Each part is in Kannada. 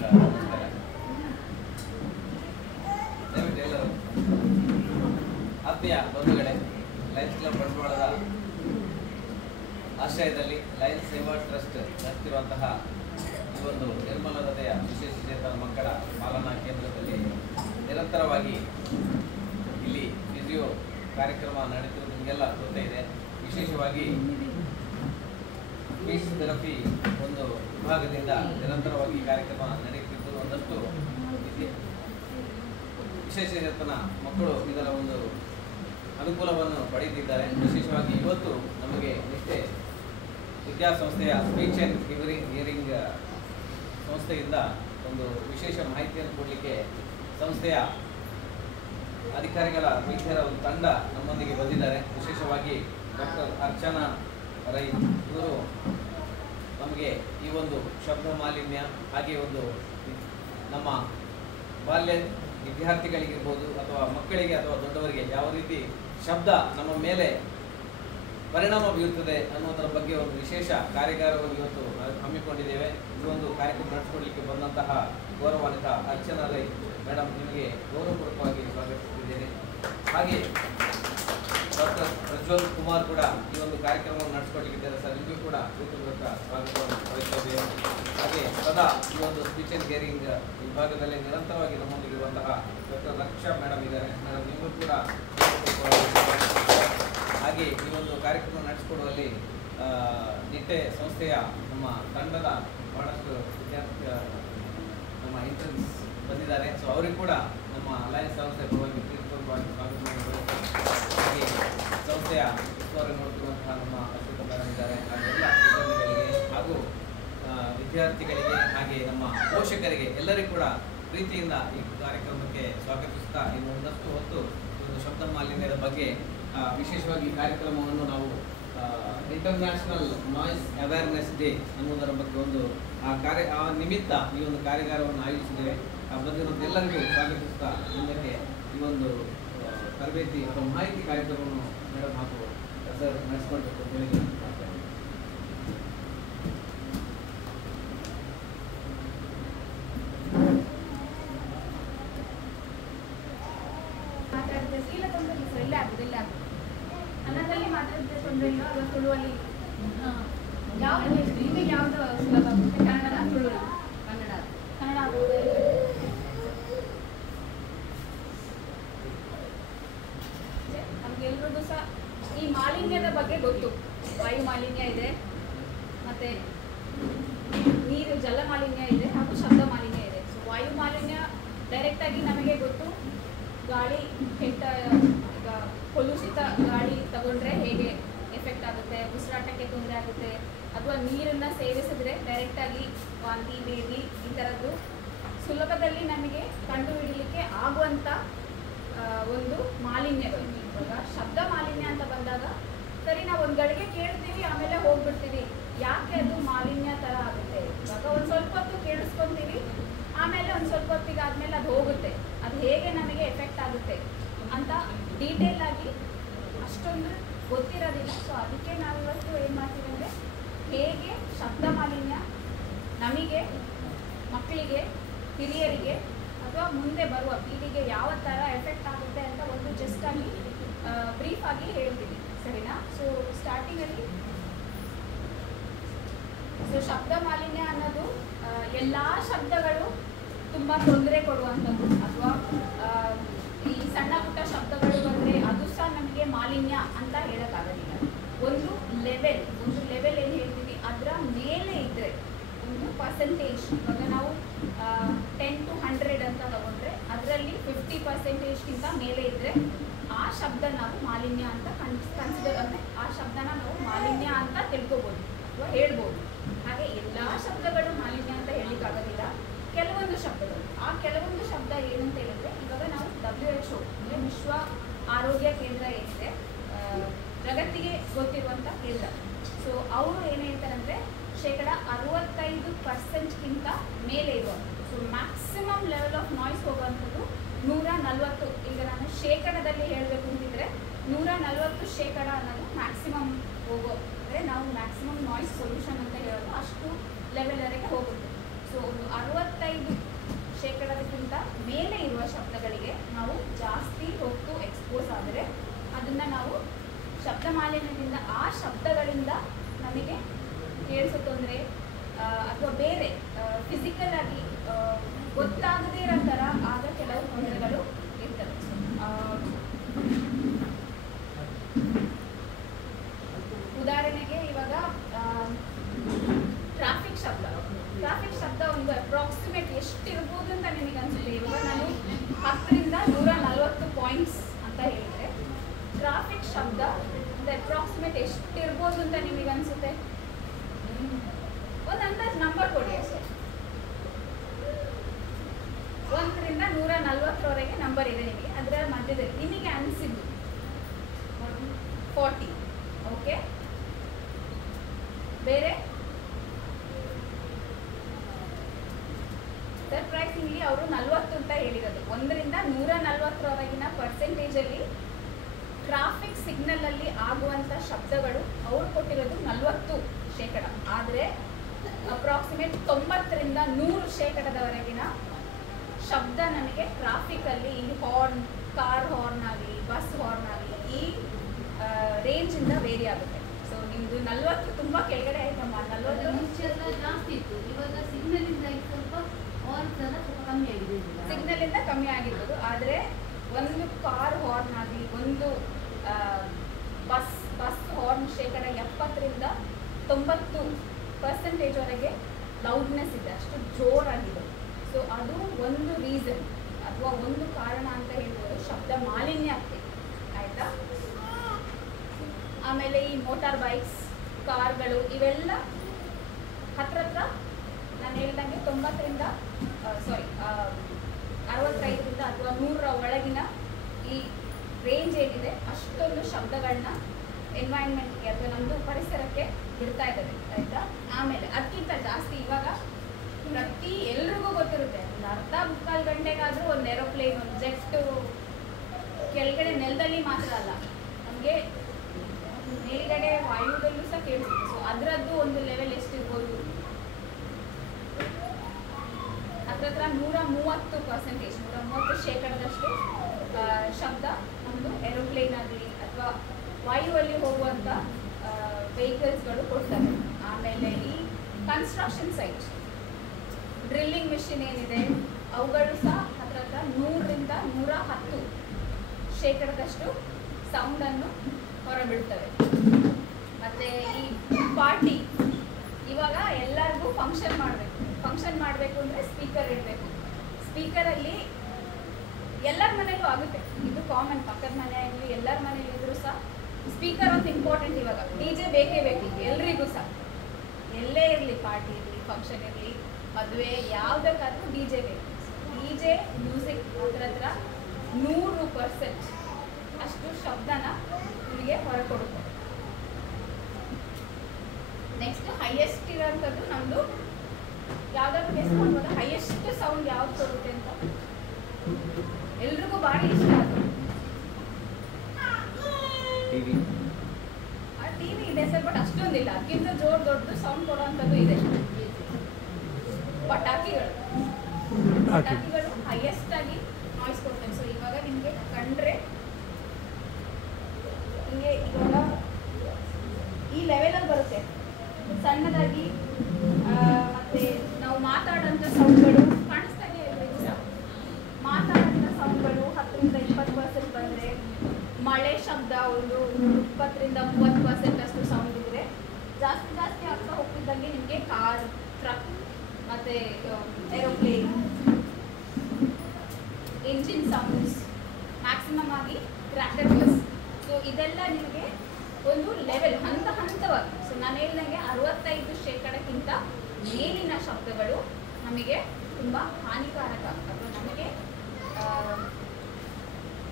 ನಮಸ್ಕಾರ. ದಯವಿಟ್ಟು ಎಲ್ಲರೂ ಆತ್ಮೀಯ ಬಂಧುಗಳೇ, ಲಯನ್ಸ್ ಕ್ಲಬ್ ಬಂಟ್ವಾಳದ ಆಶ್ರಯದಲ್ಲಿ ಲಯನ್ಸ್ ಸೇವಾ ಟ್ರಸ್ಟ್ ನಡೆಸುತ್ತಿರುವಂತಹ ಈ ಒಂದು ನಿರ್ಮಲ ಹೃದಯ ವಿಶೇಷಚೇತನ ಮಕ್ಕಳ ಪಾಲನಾ ಕೇಂದ್ರದಲ್ಲಿ ನಿರಂತರವಾಗಿ ಇಲ್ಲಿ ಫಿಸಿಯೋ ಕಾರ್ಯಕ್ರಮ ನಡೀತಿರುವುದು ನಿಮಗೆಲ್ಲ ಗೊತ್ತೇ ಇದೆ. ವಿಶೇಷವಾಗಿ ಸ್ಪೀಚ್ ಥೆರಪಿ ಒಂದು ವಿಭಾಗದಿಂದ ನಿರಂತರವಾಗಿ ಕಾರ್ಯಕ್ರಮ ನಡೆಯುತ್ತಿದ್ದು ಒಂದಷ್ಟು ವಿಶೇಷಚೇತನ ಮಕ್ಕಳು ಇದರ ಒಂದು ಅನುಕೂಲವನ್ನು ಪಡೆಯುತ್ತಿದ್ದಾರೆ. ವಿಶೇಷವಾಗಿ ಇವತ್ತು ನಮಗೆ ನಿಷ್ಠೆ ವಿದ್ಯಾಸಂಸ್ಥೆಯ ಸ್ಪೀಚ್ ಆ್ಯಂಡ್ ಹಿಯರಿಂಗ್ ಸಂಸ್ಥೆಯಿಂದ ಒಂದು ವಿಶೇಷ ಮಾಹಿತಿಯನ್ನು ಕೊಡಲಿಕ್ಕೆ ಸಂಸ್ಥೆಯ ಅಧಿಕಾರಿಗಳ ವೈದ್ಯರ ಒಂದು ತಂಡ ನಮ್ಮೊಂದಿಗೆ ಬಂದಿದ್ದಾರೆ. ವಿಶೇಷವಾಗಿ ಡಾಕ್ಟರ್ ಅರ್ಚನಾ ರೈ ಇವರು ನಮಗೆ ಈ ಒಂದು ಶಬ್ದ ಮಾಲಿನ್ಯ ಹಾಗೆ ಒಂದು ನಮ್ಮ ಬಾಲ್ಯ ವಿದ್ಯಾರ್ಥಿಗಳಿಗಿರ್ಬೋದು ಅಥವಾ ಮಕ್ಕಳಿಗೆ ಅಥವಾ ದೊಡ್ಡವರಿಗೆ ಯಾವ ರೀತಿ ಶಬ್ದ ನಮ್ಮ ಮೇಲೆ ಪರಿಣಾಮ ಬೀರುತ್ತದೆ ಅನ್ನೋದರ ಬಗ್ಗೆ ಒಂದು ವಿಶೇಷ ಕಾರ್ಯಾಗಾರವನ್ನು ಇವತ್ತು ಹಮ್ಮಿಕೊಂಡಿದ್ದೇವೆ. ಈ ಒಂದು ಕಾರ್ಯಕ್ರಮ ನಡೆಸಿಕೊಳ್ಳಲಿಕ್ಕೆ ಬಂದಂತಹ ಗೌರವಾನ್ವಿತ ಅರ್ಚನಾ ರೈ ಮೇಡಮ್ ನಿಮಗೆ ಗೌರವಪೂರ್ವಕವಾಗಿ ಸ್ವಾಗತಿಸುತ್ತಿದ್ದೇನೆ. ಹಾಗೆ ಡಾಕ್ಟರ್ ಪ್ರಜ್ವಲ್ ಕುಮಾರ್ ಕೂಡ ಈ ಒಂದು ಕಾರ್ಯಕ್ರಮವನ್ನು ನಡೆಸಿಕೊಳ್ಳಲಿಕ್ಕಿದ್ದಾರೆ. ಸರ್, ನಿಮಗೂ ಕೂಡ ಹೃತ್ಪೂರ್ವಕ ಸ್ವಾಗತವನ್ನು ಬಯಸುತ್ತೇವೆ. ಹಾಗೆ ಸದಾ ಈ ಒಂದು ಸ್ಪೀಚ್ ಆ್ಯಂಡ್ ಹಿಯರಿಂಗ್ ವಿಭಾಗದಲ್ಲಿ ನಿರಂತರವಾಗಿ ನಮ್ಮೊಂದಿಗಿರುವಂತಹ ಡಾಕ್ಟರ್ ರಕ್ಷಾ ಮೇಡಮ್ ಇದ್ದಾರೆ. ಮೇಡಮ್ ನಿಮಗೂ ಕೂಡ ಹಾಗೆ ಈ ಒಂದು ಕಾರ್ಯಕ್ರಮ ನಡೆಸಿಕೊಡುವಲ್ಲಿ ನಿಟ್ಟೆ ಸಂಸ್ಥೆಯ ನಮ್ಮ ತಂಡದ ಬಹಳಷ್ಟು ವಿದ್ಯಾರ್ಥಿ ನಮ್ಮ ಇಂಟರ್ನ್ಸ್ ಬಂದಿದ್ದಾರೆ. ಸೊ ಅವರಿಗೂ ಕೂಡ ನಮ್ಮ ಅಲಯನ್ಸ್ ಸಂಸ್ಥೆ ಪರವಾಗಿ ಹೃತ್ಪೂರ್ವಕವಾಗಿ ಸ್ವಾಗತ ಮಾಡಿದರು. ಹಾಗೆ ಸಂಸ್ಥೆಯ ಉಸ್ತುವಾರಿ ನೋಡುತ್ತಿರುವಂತಹ ನಮ್ಮ ಅಶ್ವಥ ಮೇಡಮ್ ಇದ್ದಾರೆ. ಹಾಗೆಲ್ಲ ಸಿಬ್ಬಂದಿಗಳಿಗೆ ಹಾಗೂ ವಿದ್ಯಾರ್ಥಿಗಳಿಗೆ ಹಾಗೆ ನಮ್ಮ ಪೋಷಕರಿಗೆ ಎಲ್ಲರಿಗೂ ಕೂಡ ಪ್ರೀತಿಯಿಂದ ಈ ಕಾರ್ಯಕ್ರಮಕ್ಕೆ ಸ್ವಾಗತಿಸುತ್ತಾ ಇನ್ನು ಒಂದಷ್ಟು ಹೊತ್ತು ಒಂದು ಶಬ್ದ ಮಾಲಿನ್ಯದ ಬಗ್ಗೆ ವಿಶೇಷವಾಗಿ ಈ ಕಾರ್ಯಕ್ರಮವನ್ನು ನಾವು ಇಂಟರ್ನ್ಯಾಷನಲ್ ನಾಯ್ಸ್ ಅವೇರ್ನೆಸ್ ಡೇ ಅನ್ನೋದರ ಬಗ್ಗೆ ಒಂದು ಆ ನಿಮಿತ್ತ ಈ ಒಂದು ಕಾರ್ಯಾಗಾರವನ್ನು ಆಯೋಜಿಸಿದ್ದೇವೆ. ಬಂದಿರುವಂಥ ಎಲ್ಲರಿಗೂ ಸ್ವಾಗತಿಸುತ್ತಾ ಮುಂದಕ್ಕೆ ಈ ಒಂದು ತರಬೇತಿ ಅಥವಾ ಮಾಹಿತಿ ಕಾರ್ಯಕ್ರಮವನ್ನು ಮೇಡಮ್ ಹಾಗೂ ಸರ್ ನಡೆಸಿಕೊಳ್ಬೇಕು ಅಂತ ಹೇಳಿ ಕನ್ನಡದಲ್ಲಿ ಮಾತಾಡಿದ್ರೆ ತೊಂದರೆ ಇಲ್ಲ. ಅದು ತುಳುವಲ್ಲಿ ಯಾವುದು ನಿಮಗೆ ಯಾವುದು ಸುಲಭ ಆಗುತ್ತೆ? ಕನ್ನಡ ತುಳು ಕನ್ನಡ ಕನ್ನಡ ನಮ್ಗೆಲ್ರಿಗೂ ಸಹ ಈ ಮಾಲಿನ್ಯದ ಬಗ್ಗೆ ಗೊತ್ತು. ವಾಯು ಮಾಲಿನ್ಯ ಇದೆ, ಮತ್ತೆ ನೀರು ಜಲ ಮಾಲಿನ್ಯ ಇದೆ ಹಾಗೂ ಶಬ್ದ ಮಾಲಿನ್ಯ ಇದೆ. ಸೊ ವಾಯು ಮಾಲಿನ್ಯ ಡೈರೆಕ್ಟ್ ಆಗಿ ನಮಗೆ ಗೊತ್ತು. ಗಾಳಿ ಕೆಟ್ಟ ಈಗ ಕಲುಷಿತ ಗಾಳಿ ತಗೊಂಡ್ರೆ ಹೇಗೆ ಎಫೆಕ್ಟ್ ಆಗುತ್ತೆ, ಉಸಿರಾಟಕ್ಕೆ ತೊಂದರೆ ಆಗುತ್ತೆ. ಅಥವಾ ನೀರನ್ನು ಸೇವಿಸಿದ್ರೆ ಡೈರೆಕ್ಟಾಗಿ ವಾಂತಿ ಬೇದಿ ಈ ಥರದ್ದು ಸುಲಭದಲ್ಲಿ ನಮಗೆ ಕಂಡುಹಿಡಲಿಕ್ಕೆ ಆಗುವಂಥ ಒಂದು ಮಾಲಿನ್ಯಗಳು. ಇವಾಗ ಶಬ್ದ ಮಾಲಿನ್ಯ ಅಂತ ಬಂದಾಗ ಸರಿ ನಾವು ಒಂದು ಗಳಿಗೆ ಕೇಳ್ತೀವಿ, ಆಮೇಲೆ ಹೋಗ್ಬಿಡ್ತೀವಿ. ಯಾಕೆ ಅದು ಮಾಲಿನ್ಯ ಥರ ಆಗುತ್ತೆ? ಇವಾಗ ಒಂದು ಸ್ವಲ್ಪ ಹೊತ್ತು ಕೇಳಿಸ್ಕೊತೀವಿ, ಆಮೇಲೆ ಒಂದು ಸ್ವಲ್ಪ ಹೊತ್ತಿಗೆ ಆದಮೇಲೆ ಅದು ಹೋಗುತ್ತೆ. ಅದು ಹೇಗೆ ನಮಗೆ ಎಫೆಕ್ಟ್ ಆಗುತ್ತೆ ಅಂತ ಡೀಟೇಲ್ ಆಗಿ ಅಷ್ಟೊಂದು ಗೊತ್ತಿರೋದಿಲ್ಲ. ಸೊ ಅದಕ್ಕೆ ನಾವಿವತ್ತು ಏನು ಮಾಡ್ತೀವಿ ಅಂದರೆ ಹೇಗೆ ಶಬ್ದ ಮಾಲಿನ್ಯ ನಮಗೆ, ಮಕ್ಕಳಿಗೆ, ಹಿರಿಯರಿಗೆ ಅಥವಾ ಮುಂದೆ ಬರುವ ಪೀಳಿಗೆ ಯಾವ ಥರ ಎಫೆಕ್ಟ್ ಆಗುತ್ತೆ ಅಂತ ಒಂದು ಜಸ್ಟ್ ಆಗಿ ಬ್ರೀಫ್ ಆಗಿ ಹೇಳ್ತೀನಿ, ಸರಿನಾ? ಸೊ ಸ್ಟಾರ್ಟಿಂಗಲ್ಲಿ ಶಬ್ದ ಮಾಲಿನ್ಯ ಅನ್ನೋದು ಎಲ್ಲ ಶಬ್ದಗಳು ತುಂಬ ತೊಂದರೆ ಕೊಡುವಂಥದ್ದು ಅಥವಾ ಈ ಸಣ್ಣ ಪುಟ್ಟ ಶಬ್ದಗಳು ಬಂದರೆ ಅದು ಸಹ ನಮಗೆ ಮಾಲಿನ್ಯ ಅಂತ ಹೇಳೋಕ್ಕಾಗೋದಿಲ್ಲ. ಒಂದು ಲೆವೆಲ್ ಏನು ಹೇಳ್ತೀವಿ ಅದರ ಮೇಲೆ ಇದ್ದರೆ ಒಂದು ಪರ್ಸೆಂಟೇಜ್, ಇವಾಗ ನಾವು 10 to 100 ಅಂತ ತಗೊಂಡ್ರೆ ಅದರಲ್ಲಿ 50% ಮೇಲೆ ಇದ್ದರೆ ಆ ಶಬ್ದ ನಾವು ಮಾಲಿನ್ಯ ಅಂತ ಕನ್ಸಿಡರ್, ಅಂದರೆ ಆ ಶಬ್ದನ ನಾವು ಮಾಲಿನ್ಯ ಅಂತ ತಿಳ್ಕೊಬೋದು ಅಥವಾ ಹೇಳ್ಬೋದು. ಹಾಗೆ ಎಲ್ಲ ಶಬ್ದಗಳು ಮಾಲಿನ್ಯ ಅಂತ ಹೇಳಲಿಕ್ಕಾಗೋದಿಲ್ಲ. ಕೆಲವೊಂದು ಶಬ್ದಗಳು, ಆ ಕೆಲವೊಂದು ಶಬ್ದ ಏನಂತ ಹೇಳಿದ್ರೆ, ಇವಾಗ ನಾವು WHO ಅಂದರೆ ವಿಶ್ವ ಆರೋಗ್ಯ ಕೇಂದ್ರ ಏನಿದೆ, ಜಗತ್ತಿಗೆ ಗೊತ್ತಿರುವಂಥ ಕೇಂದ್ರ. ಸೊ ಅವರು ಏನು ಹೇಳ್ತಾರಂದರೆ 65% ಮೇಲೆ ಇರುವಂಥದ್ದು. So maximum level of noise ಹೋಗುವಂಥದ್ದು 140. ಈಗ ನಾನು ಶೇಕಡದಲ್ಲಿ ಹೇಳಬೇಕು ಅಂತಿದ್ರೆ 140% ಅನ್ನೋದು ಮ್ಯಾಕ್ಸಿಮಮ್ ಹೋಗೋ, ಅಂದರೆ ನಾವು ಮ್ಯಾಕ್ಸಿಮಮ್ ನಾಯ್ಸ್ ಪೊಲ್ಯೂಷನ್ ಅಂತ ಹೇಳೋದು ಅಷ್ಟು ಲೆವೆಲ್ವರೆಗೆ ಹೋಗುತ್ತೆ. ಸೊ ಒಂದು 65 ಮೇಲೆ ಇರುವ ಶಬ್ದಗಳಿಗೆ ನಾವು ಜಾಸ್ತಿ ಹೊತ್ತು ಎಕ್ಸ್ಪೋಸ್ ಆದರೆ ಅದನ್ನು ನಾವು ಶಬ್ದ ಮಾಲಿನ್ಯದಿಂದ ಆ ಶಬ್ದಗಳಿಂದ ನಮಗೆ ಕೇಳಿಸೋ ತೊಂದರೆ ಅಥವಾ ಬೇರೆ ಫಿಸಿಕಲ್ ಆಗಿ ಗೊತ್ತಾಗದೇ ಇರೋ ಥರ ಆಗ ಕೆಲವು ತೊಂದರೆಗಳು ಇರ್ತವೆ. ಉದಾಹರಣೆಗೆ ಇವಾಗ ಟ್ರಾಫಿಕ್ ಶಬ್ದ ಒಂದು ಅಪ್ರಾಕ್ಸಿಮೇಟ್ ಎಷ್ಟಿರ್ಬೋದು ಅಂತ ನಿಮಗೆ ಅನ್ಸುತ್ತೆ. ಇವಾಗ ನಾನು 10ರಿಂದ 140 ಪಾಯಿಂಟ್ಸ್ ಅಂತ ಹೇಳಿದ್ರೆ ಟ್ರಾಫಿಕ್ ಶಬ್ದ ಒಂದು ಅಪ್ರಾಕ್ಸಿಮೇಟ್ ಎಷ್ಟಿರ್ಬೋದು ಅಂತ ನಿಮಗೆ ಅನ್ಸುತ್ತೆ? ಒಂದು ಅಂದಾಜು ನಂಬರ್ ಕೊಡಿ ಅಷ್ಟೇ. 1ರಿಂದ 140ರವರೆಗೆ ನಂಬರ್ ಇದೆ ನಿಮಗೆ, ಅದರ ಮಧ್ಯದಲ್ಲಿ ನಿಮಗೆ ಅನಿಸಿದ್ದು 40. ಓಕೆ, ಬೇರೆ ಸರ್ಪ್ರೈಸಿಂಗ್ಲಿ ಅವರು 40 ಅಂತ ಹೇಳಿರೋದು. 1ರಿಂದ 140ರವರೆಗಿನ ಪರ್ಸೆಂಟೇಜಲ್ಲಿ ಟ್ರಾಫಿಕ್ ಸಿಗ್ನಲ್ ಅಲ್ಲಿ ಆಗುವಂಥ ಶಬ್ದಗಳು ಅವ್ರು ಕೊಟ್ಟಿರೋದು 40%. ಆದರೆ ಅಪ್ರಾಕ್ಸಿಮೇಟ್ 90ರಿಂದ 100%ವರೆಗಿನ ಶಬ್ದ ನಮಗೆ ಟ್ರಾಫಿಕಲ್ಲಿ ಈ ಹಾರ್ನ್, ಕಾರ್ ಹಾರ್ನ್ ಆಗಲಿ ಬಸ್ ಹಾರ್ನ್ ಆಗಲಿ ಈ ರೇಂಜಿಂದ ವೇರಿ ಆಗುತ್ತೆ. ಸೊ ನಿಮ್ಮದು 40 ತುಂಬ ಕೆಳಗಡೆ ಆಯ್ತಮ್ಮ. 40 ಮುಂಚೆ ಎಲ್ಲ ಜಾಸ್ತಿ ಇತ್ತು, ಇವಾಗ ಸಿಗ್ನಲಿಂದ ಸ್ವಲ್ಪ ಕಮ್ಮಿ ಆಗಿದೆ. ಸಿಗ್ನಲಿಂದ ಕಮ್ಮಿ ಆಗಿರ್ಬೋದು, ಆದರೆ ಒಂದು ಕಾರ್ ಹಾರ್ನ್ ಆಗಲಿ ಒಂದು ಬಸ್ ಹಾರ್ನ್ 70ರಿಂದ 90%ವರೆಗೆ ಲೌಡ್ನೆಸ್ ಇದೆ, ಅಷ್ಟು ಜೋರಾಗಿದೆ. ಸೊ ಅದು ಒಂದು ರೀಸನ್ ಅಥವಾ ಒಂದು ಕಾರಣ ಅಂತ ಹೇಳ್ಬೋದು ಶಬ್ದ ಮಾಲಿನ್ಯ ಆಗ್ತದೆ. ಆಯಿತಾ? ಆಮೇಲೆ ಈ ಮೋಟಾರ್ ಬೈಕ್ಸ್, ಕಾರ್ಗಳು ಇವೆಲ್ಲ ಹತ್ರ ನಾನು ಹೇಳ್ದಂಗೆ 90ರಿಂದ 65ರಿಂದ ಅಥವಾ 100ರ ಒಳಗಿನ ಈ ರೇಂಜ್ ಏನಿದೆ ಅಷ್ಟೊಂದು ಶಬ್ದಗಳನ್ನ ಎನ್ವೈರನ್ಮೆಂಟ್ಗೆ ಅಥವಾ ನಮ್ಮದು ಪರಿಸರಕ್ಕೆ ಬಿಡ್ತಾ ಇದ್ದಾರೆ. ಆಯಿತಾ? ಆಮೇಲೆ ಅದಕ್ಕಿಂತ ಜಾಸ್ತಿ ಇವಾಗ ಎಲ್ರಿಗೂ ಗೊತ್ತಿರುತ್ತೆ, ಒಂದು ಅರ್ಧ ಮುಕ್ಕಾಲು ಗಂಟೆಗಾದರೂ ಒಂದು ಏರೋಪ್ಲೇನ್, ಒಂದು ಜೆಟ್ಟು ಕೆಳಗಡೆ ನೆಲದಲ್ಲಿ ಮಾತ್ರ ಅಲ್ಲ, ನಮಗೆ ಮೇಲ್ಗಡೆ ವಾಯುದಲ್ಲೂ ಸಹ ಕೇಳಿಸುತ್ತೆ. ಸೊ ಅದರದ್ದು ಒಂದು ಲೆವೆಲ್ ಎಷ್ಟಿರ್ಬೋದು? ಹತ್ರ 130%, 130%ದಷ್ಟು ಶಬ್ದ ನಮ್ಮದು ಏರೋಪ್ಲೇನ್ ಆಗಲಿ ಅಥವಾ ವಾಯುವಲ್ಲಿ ಹೋಗುವಂಥ ವೆಹಿಕಲ್ಸ್ಗಳು ಕೊಡ್ತಾರೆ. ಆಮೇಲೆ ಈ ಕನ್ಸ್ಟ್ರಕ್ಷನ್ ಸೈಟ್, ಡ್ರಿಲ್ಲಿಂಗ್ ಮಿಷಿನ್ ಏನಿದೆ ಅವುಗಳು ಸಹ ಹತ್ರ 100ರಿಂದ 110%ದಷ್ಟು ಸೌಂಡನ್ನು ಹೊರಬಿಡ್ತವೆ. ಮತ್ತು ಈ ಪಾರ್ಟಿ, ಇವಾಗ ಎಲ್ಲರಿಗೂ ಫಂಕ್ಷನ್ ಮಾಡಬೇಕು ಅಂದರೆ ಸ್ಪೀಕರ್ ಇಡಬೇಕು. ಸ್ಪೀಕರಲ್ಲಿ ಎಲ್ಲರ ಮನೆಯಲ್ಲೂ ಆಗುತ್ತೆ, ಇದು ಕಾಮನ್. ಪಕ್ಕದ ಮನೆಯಲ್ಲಿ ಎಲ್ಲರ ಮನೇಲಿ ಇದ್ರೂ ಸಹ ಸ್ಪೀಕರ್ ಒಂದು ಇಂಪಾರ್ಟೆಂಟ್. ಇವಾಗ DJ ಬೇಕೇ ಬೇಕು ಎಲ್ರಿಗೂ ಸಹ, ಎಲ್ಲೇ ಇರಲಿ, ಪಾರ್ಟಿ ಇರಲಿ, ಫಂಕ್ಷನ್ ಇರಲಿ, ಮದುವೆ, ಯಾವುದಕ್ಕಾದ್ರೂ DJ ಬೇಕು. DJ ಮ್ಯೂಸಿಕ್ ಹತ್ರ 100% ಅಷ್ಟು ಶಬ್ದನ ನಿಮಗೆ ಹೊರಕೊಡುತ್ತೆ. ನೆಕ್ಸ್ಟ್ ಹೈಯೆಸ್ಟ್ ಇರೋಂಥದ್ದು ನಮ್ಮದು ಯಾವುದಾದ್ರು ಗೆಸ್ಟ್ ಮಾಡ್ಬೋದ? ಹೈಯೆಸ್ಟ್ ಸೌಂಡ್ ಯಾವ್ದು ಕೊಡುತ್ತೆ ಅಂತ ಎಲ್ರಿಗೂ ಭಾರಿ ಇಷ್ಟ. ಅದು ಟಿವಿ ಇದೆ ಸರ್, ಬಟ್ ಅಷ್ಟೊಂದಿಲ್ಲ. ಅದಕ್ಕಿಂತ ದೊಡ್ಡ ಸೌಂಡ್ ಕೊಡುವಂಥದ್ದು ಇದೆ ಪಟಾಕಿಗಳು ಹೈಯೆಸ್ಟ್ ಆಗಿ ನಾಯ್ಸ್ ಕೊಡ್ತೇವೆ. ಸೊ ಇವಾಗ ನಿಮಗೆ ಕಂಡ್ರೆ ನಿಮಗೆ ಇವಾಗ ಈ ಲೆವೆಲಲ್ಲಿ ಬರುತ್ತೆ ಸಣ್ಣದಾಗಿ. ಮತ್ತೆ ನಾವು ಮಾತಾಡೋಂಥ ಸೌಂಡ್ಗಳು ಕಾಣಿಸ್ತಾನೆ ಇರಬೇಕು. ಮಾತಾಡೋಂಥ ಸೌಂಡ್ಗಳು 10ರಿಂದ 20% ಬಂದರೆ, ಮಳೆ ಶಬ್ದ ಒಂದು 20ರಿಂದ 30% ಅಷ್ಟು ಸೌಂಡ್ ಇದ್ದರೆ, ಜಾಸ್ತಿ ಆಗ್ತಾ ಹೋಗ್ತಿದ್ದಂಗೆ ನಿಮಗೆ ಕಾರ್, ಟ್ರಕ್ ಮತ್ತು ಏರೋಪ್ಲೇನ್, ಎಂಜಿನ್ ಸೌಂಡ್ಸ್, ಮ್ಯಾಕ್ಸಿಮಮ್ ಆಗಿ ಟ್ರ್ಯಾಕ್ಟರ್ ಬಸ್. ಸೊ ಇದೆಲ್ಲ ನಿಮಗೆ ಒಂದು ಲೆವೆಲ್ ಹಂತವಾಗಿ. ಸೊ ನಾನು ಹೇಳ್ದಂಗೆ 65%ಕ್ಕಿಂತ ಮೇಲಿನ ಶಬ್ದಗಳು ನಮಗೆ ತುಂಬ ಹಾನಿಕಾರಕ ಅಥವಾ ನಮಗೆ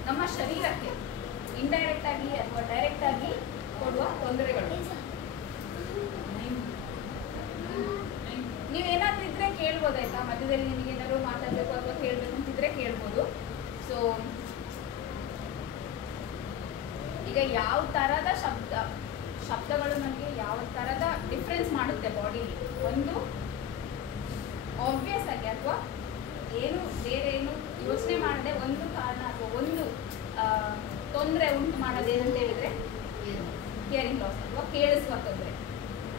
ನಮ್ಮ ಶರೀರಕ್ಕೆ ಇಂಡೈರೆಕ್ಟಾಗಿ ಅಥವಾ ಡೈರೆಕ್ಟಾಗಿ ಕೊಡುವ ತೊಂದರೆಗಳು. ನೀವೇನಾದ್ರೂ ಇದ್ರೆ ಕೇಳ್ಬೋದಾಯ್ತಾ? ಮಧ್ಯದಲ್ಲಿ ನಿಮಗೆ ಏನಾದ್ರು ಮಾತಾಡಬೇಕು ಅಥವಾ ಕೇಳಬೇಕು ಅಂತಿದ್ರೆ ಕೇಳ್ಬೋದು. ಸೊ ಈಗ ಯಾವ ಥರದ ಶಬ್ದಗಳು ನಮಗೆ ಯಾವ ಥರದ ಡಿಫ್ರೆನ್ಸ್ ಮಾಡುತ್ತೆ ಬಾಡಿಲಿ? ಒಂದು ಆಬ್ವಿಯಸ್ ಆಗಿ ಅಥವಾ ಬೇರೆ ಏನು ಅನ್ನೋದೇನಂತ ಹೇಳಿದ್ರೆ ಹಿಯರಿಂಗ್ ಲಾಸ್ ಅಥವಾ ಕೇಳಿಸುವ ತೊಂದರೆ.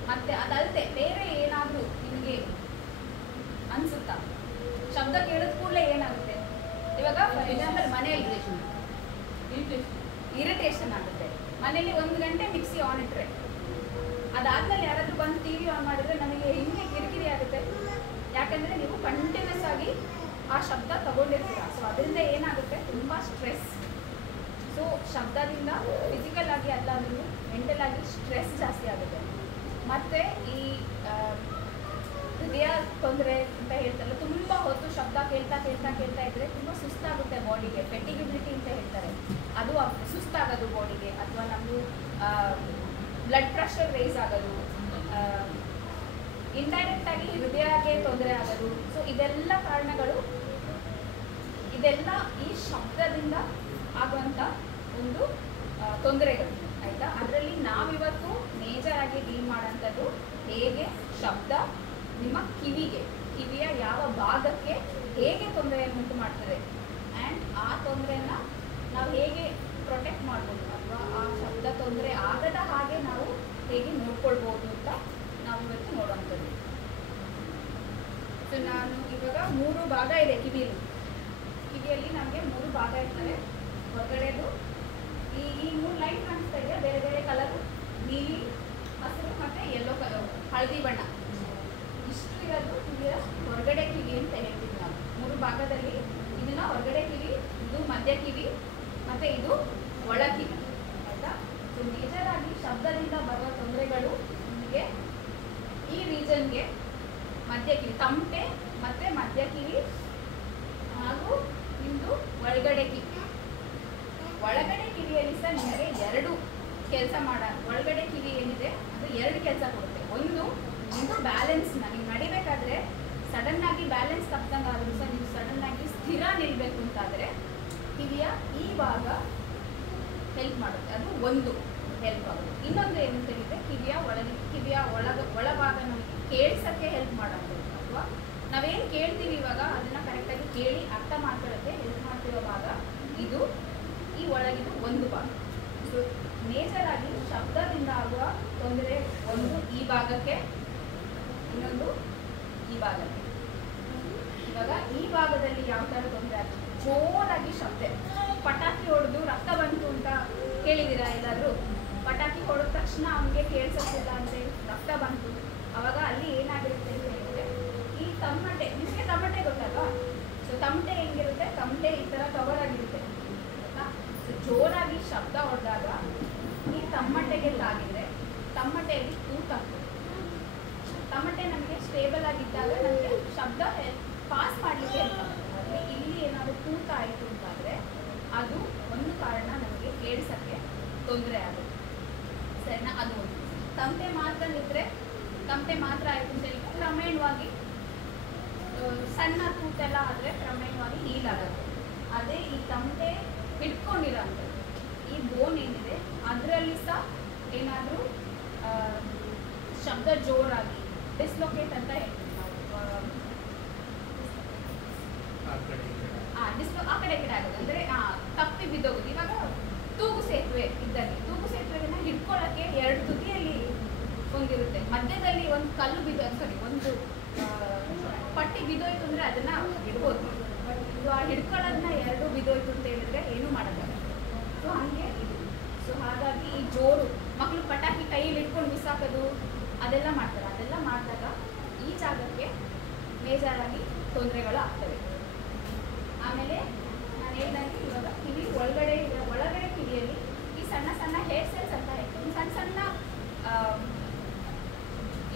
ಮತ್ತೆ ಅದಲ್ಲದೆ ಬೇರೆ ಏನಾದರೂ ನಿಮಗೆ ಅನಿಸುತ್ತಾ? ಶಬ್ದ ಕೇಳಿದ ಕೂಡಲೇ ಏನಾಗುತ್ತೆ? ಇವಾಗ ಫಾರ್ ಎಕ್ಸಾಂಪಲ್ ಮನೆಯಲ್ಲಿ ಇರಿಟೇಷನ್ ಆಗುತ್ತೆ. ಮನೇಲಿ 1 ಗಂಟೆ ಮಿಕ್ಸಿ ಆನ್ ಇಟ್ಟರೆ ಅದಾದ್ಮೇಲೆ ಯಾರಾದರೂ ಬಂದು ಟಿ ವಿ ಆನ್ ಮಾಡಿದ್ರೆ ನಮಗೆ ಹಿಂಗೆ ಕಿರಿಕಿರಿ ಆಗುತ್ತೆ. ಯಾಕಂದರೆ ನೀವು ಕಂಟಿನ್ಯೂಸ್ ಆಗಿ ಆ ಶಬ್ದ ತಗೊಂಡಿರ್ತೀರ. ಸೊ ಅದರಿಂದ ಏನಾಗುತ್ತೆ? ತುಂಬ ಸ್ಟ್ರೆಸ್. ಸೊ ಶಬ್ದದಿಂದ ಫಿಸಿಕಲ್ ಆಗಿ ಅಲ್ಲ ಅಂದ್ರೂ ಮೆಂಟಲ್ ಆಗಿ ಸ್ಟ್ರೆಸ್ ಜಾಸ್ತಿ ಆಗುತ್ತೆ. ಮತ್ತು ಈ ಹೃದಯ ತೊಂದರೆ ಅಂತ ಹೇಳ್ತಾರಲ್ಲ, ತುಂಬ ಹೊತ್ತು ಶಬ್ದ ಕೇಳ್ತಾ ಇದ್ದರೆ ತುಂಬ ಸುಸ್ತಾಗುತ್ತೆ ಬಾಡಿಗೆ. ಫೆಟಿಗಿಬಿಲಿಟಿ ಅಂತ ಹೇಳ್ತಾರೆ, ಅದು ಸುಸ್ತಾಗೋದು ಬಾಡಿಗೆ. ಅಥವಾ ನಮ್ಮದು ಬ್ಲಡ್ ಪ್ರೆಷರ್ ರೈಸ್ ಆಗೋದು, ಇಂಡೈರೆಕ್ಟ್ ಆಗಿ ಹೃದಯಕ್ಕೆ ತೊಂದರೆ ಆಗೋದು. ಸೊ ಇದೆಲ್ಲ ಕಾರಣಗಳು, ಇದೆಲ್ಲ ಈ ಶಬ್ದದಿಂದ ಆಗುವಂಥ ಒಂದು ತೊಂದರೆಗಳು, ಆಯಿತಾ? ಅದರಲ್ಲಿ ನಾವಿವತ್ತು ಮೇಜರ್ ಆಗಿ ಡೀಲ್ ಮಾಡೋಂಥದ್ದು ಹೇಗೆ ಶಬ್ದ ನಿಮ್ಮ ಕಿವಿಯ ಯಾವ ಭಾಗಕ್ಕೆ ಹೇಗೆ ತೊಂದರೆಯನ್ನು ಉಂಟು ಮಾಡ್ತದೆ, ಆ್ಯಂಡ್ ಆ ತೊಂದರೆಯನ್ನು ನಾವು ಹೇಗೆ ಪ್ರೊಟೆಕ್ಟ್ ಮಾಡ್ಬೋದು, ಅಥವಾ ಆ ಶಬ್ದ ತೊಂದರೆ ಆಗದ ಹಾಗೆ ನಾವು ಹೇಗೆ ನೋಡ್ಕೊಳ್ಬೋದು ಅಂತ ನಾವು ಇವತ್ತು ನೋಡುವಂಥದ್ದು. ಸೊ ನಾನು ಇವಾಗ 3 ಭಾಗ ಇದೆ ಕಿವಿಯಲ್ಲಿ ನಮಗೆ 3 ಭಾಗ ಇರ್ತವೆ. ಹೊರಗಡೆದು ಈ 3 ಲೈನ್ ಕಾಣಿಸ್ತಾ ಇದೆ, ಬೇರೆ ಬೇರೆ ಕಲರ್, ನೀಲಿ, ಹಸಿರು ಮತ್ತು ಯೆಲ್ಲೋ ಕಲರ್, ಹಳದಿ ಬಣ್ಣ. ಇಷ್ಟು ಇರೋದು ಕಿವಿಯ ಹೊರಗಡೆ ಕಿವಿ ಅಂತ ಹೇಳ್ತೀವಿ ನಾವು. 3 ಭಾಗದಲ್ಲಿ ಇದನ್ನ ಹೊರಗಡೆ ಕಿವಿ, ಇದು ಮಧ್ಯ ಕಿವಿ, ಮತ್ತು ಇದು ಒಳ ಕಿವಿ, ಆಯಿತಾ? ಸೊ ಮೇಜರ್ ಆಗಿ ಶಬ್ದದಿಂದ ಬರುವ ತೊಂದರೆಗಳು ನಿಮಗೆ ಈ ರೀಜನ್ಗೆ ಮಧ್ಯ ಕಿವಿ, ತಮಟೆ ಮತ್ತು ಮಧ್ಯ ಕಿವಿ ಹಾಗೂ ನಿಮ್ಮದು ಒಳಗಡೆ ಕಿವಿ. ಒಳಗಡೆ ಕಿವಿಯಲ್ಲಿ ಸಹ ನಿಮಗೆ 2 ಕೆಲಸ ಒಳಗಡೆ ಕಿವಿ ಏನಿದೆ ಅದು 2 ಕೆಲಸ ಕೊಡುತ್ತೆ. ಒಂದು ನಿಮ್ಮದು ಬ್ಯಾಲೆನ್ಸ್ನ, ನೀವು ನಡಿಬೇಕಾದ್ರೆ ಸಡನ್ನಾಗಿ ಬ್ಯಾಲೆನ್ಸ್ ತಪ್ಪದಂಗೆ ಆದರೂ ಸಹ ನೀವು ಸಡನ್ನಾಗಿ ಸ್ಥಿರ ನಿಲ್ಲಬೇಕು ಅಂತಾದರೆ ಕಿವಿಯ ಈ ಭಾಗ ಹೆಲ್ಪ್ ಮಾಡುತ್ತೆ, ಅದು ಒಂದು ಹೆಲ್ಪ್ ಆಗುತ್ತೆ. ಇನ್ನೊಂದು ಏನಂತ ಹೇಳಿದರೆ ಕಿವಿಯ ಒಳಭಾಗ ನಮಗೆ ಕೇಳಿಸೋಕ್ಕೆ ಹೆಲ್ಪ್ ಮಾಡೋದು, ಅಥವಾ ನಾವೇನು ಕೇಳ್ತೀವಿ ಇವಾಗ ಅದನ್ನು ಕರೆಕ್ಟಾಗಿ ಕೇಳಿ ಅರ್ಥ ಮಾಡ್ಕೊಳ್ಳೋಕ್ಕೆ ಹೆಲ್ಪ್ ಮಾಡ್ತಿರೋ ಭಾಗ ಇದು, ಈ ಒಳಗಿದು ಒಂದು ಭಾಗ. ಸೊ ಮೇಜರ್ ಆಗಿ ಶಬ್ದದಿಂದ ಆಗುವ ತೊಂದರೆ ಒಂದು ಈ ಭಾಗಕ್ಕೆ, ಇನ್ನೊಂದು ಈ ಭಾಗಕ್ಕೆ. ಇವಾಗ ಈ ಭಾಗದಲ್ಲಿ ಯಾವ ಥರ ತೊಂದರೆ ಆಗ್ತದೆ? ಜೋರಾಗಿ ಶಬ್ದ, ಪಟಾಕಿ ಹೊಡೆದು ರಕ್ತ ಬಂತು ಅಂತ ಕೇಳಿದ್ದೀರಾ ಎಲ್ಲಾದರೂ? ಪಟಾಕಿ ಹೊಡೆದ ತಕ್ಷಣ ಅವನಿಗೆ ಕೇಳಿಸೋದಿಲ್ಲ ಅಂದರೆ ರಕ್ತ ಬಂತು, ಅವಾಗ ಅಲ್ಲಿ ಏನಾಗಿರುತ್ತೆ ಅಂತ ಹೇಳಿದರೆ ಈ ತಮಟೆ, ನಿಮಗೆ ತಮಟೆ ಗೊತ್ತಲ್ವಾ? ಸೊ ತಮಟೆ ಹೆಂಗಿರುತ್ತೆ? ತಮಟೆ ಈ ಥರ ಕವರ್ ಆಗಿರುತ್ತೆ. ಸೊ ಜೋರಾಗಿ ಶಬ್ದ ಹೊಡೆದಾಗ ಈ ತಮಟೆಗೆ ತಾಗಿದ್ರೆ ತಮಟೆಯಲ್ಲಿ ತೂತಾಗ್ತದೆ. ತಮಟೆ ನಮಗೆ ಸ್ಟೇಬಲ್ ಆಗಿದ್ದಾಗ ನಮಗೆ ಶಬ್ದ ಪಾಸ್ ಮಾಡಲಿಕ್ಕೆ ಹೆಲ್ಪ್ ಆಗುತ್ತೆ. ಆದರೆ ಇಲ್ಲಿ ಏನಾದರೂ ತೂತ ಆಯಿತು ಅಂತಾದರೆ ಅದು ಒಂದು ಕಾರಣ ನಮಗೆ ಕೇಳಿಸೋಕ್ಕೆ ತೊಂದರೆ ಆಗುತ್ತೆ, ಸರಿನಾ? ಅದು ಒಂದು. ತಮಟೆ ಮಾತ್ರ ನಿಂತರೆ, ತಮಟೆ ಮಾತ್ರ ಆಯಿತು ಅಂತ ಹೇಳಿದ್ರೆ ಕ್ರಮೇಣವಾಗಿ ಸಣ್ಣ ತೂತೆಲ್ಲ ಆದರೆ ಕ್ರಮೇಣವಾಗಿ ಹೀಲ್ ಆಗುತ್ತೆ. ಅದೇ ಈ ತಮಟೆ ಹಿಡ್ಕೊಂಡಿರೋ ಅಂಥದ್ದು, ಈ ಬೋನ್ ಏನಿದೆ ಅದರಲ್ಲಿ ಸಹ ಏನಾದರೂ ಶಬ್ದ ಜೋರಾಗಿ ಡಿಸ್ಲೊಕೇಟ್ ಅಂತ ಹೇಳ್ತೀವಿ ನಾವು, ಆ ಕಡೆ ಈ ಕಡೆ ಆಗೋದು, ಅಂದರೆ ತಪ್ಪಿ ಬಿದ್ದೋಗೋದು. ಇವಾಗ ತೂಗು ಸೇತುವೆ ಇದ್ದಲ್ಲಿ, ತೂಗು ಸೇತುವೆನ ಹಿಡ್ಕೊಳ್ಳೋಕ್ಕೆ 2 ತುದಿಯಲ್ಲಿ ಒಂದಿರುತ್ತೆ, ಮಧ್ಯದಲ್ಲಿ ಒಂದು ಕಲ್ಲು ಒಂದು ಪಟ್ಟಿ ಬಿದ್ದೋಯ್ತು ಅಂದರೆ ಅದನ್ನು ಇಡ್ಬೋದು. ಬಟ್ ಇದು ಆ ಹಿಡ್ಕೊಳ್ಳೋದನ್ನ 2 ಬಿದ್ದೋಯ್ತು ಅಂತ ಹೇಳಿದ್ರೆ ಏನೂ ಮಾಡೋಕ್ಕಾಗಲ್ಲ. ಸೊ ಹಾಗೆ ಇದು. ಸೊ ಹಾಗಾಗಿ ಈ ಜೋರು, ಮಕ್ಕಳು ಪಟಾಕಿ ಕೈಯಲ್ಲಿ ಇಟ್ಕೊಂಡು ಬಿಸಾಕೋದು ಅದೆಲ್ಲ ಮಾಡ್ತಾರೆ. ಅದೆಲ್ಲ ಮಾಡಿದಾಗ ಈ ಜಾಗಕ್ಕೆ ಮೇಜರಾಗಿ ತೊಂದರೆಗಳು ಆಗ್ತವೆ. ಆಮೇಲೆ ನಾನು ಹೇಳ್ದಂಗೆ ಇವಾಗ ಕಿವಿ ಒಳಗಡೆ ಕಿವಿಯಲ್ಲಿ ಈ ಸಣ್ಣ ಸಣ್ಣ ಹೇರ್ ಸೆಲ್ಸ್ ಅಂತ ಹೇಳ್ತೀನಿ, ಸಣ್ಣ ಸಣ್ಣ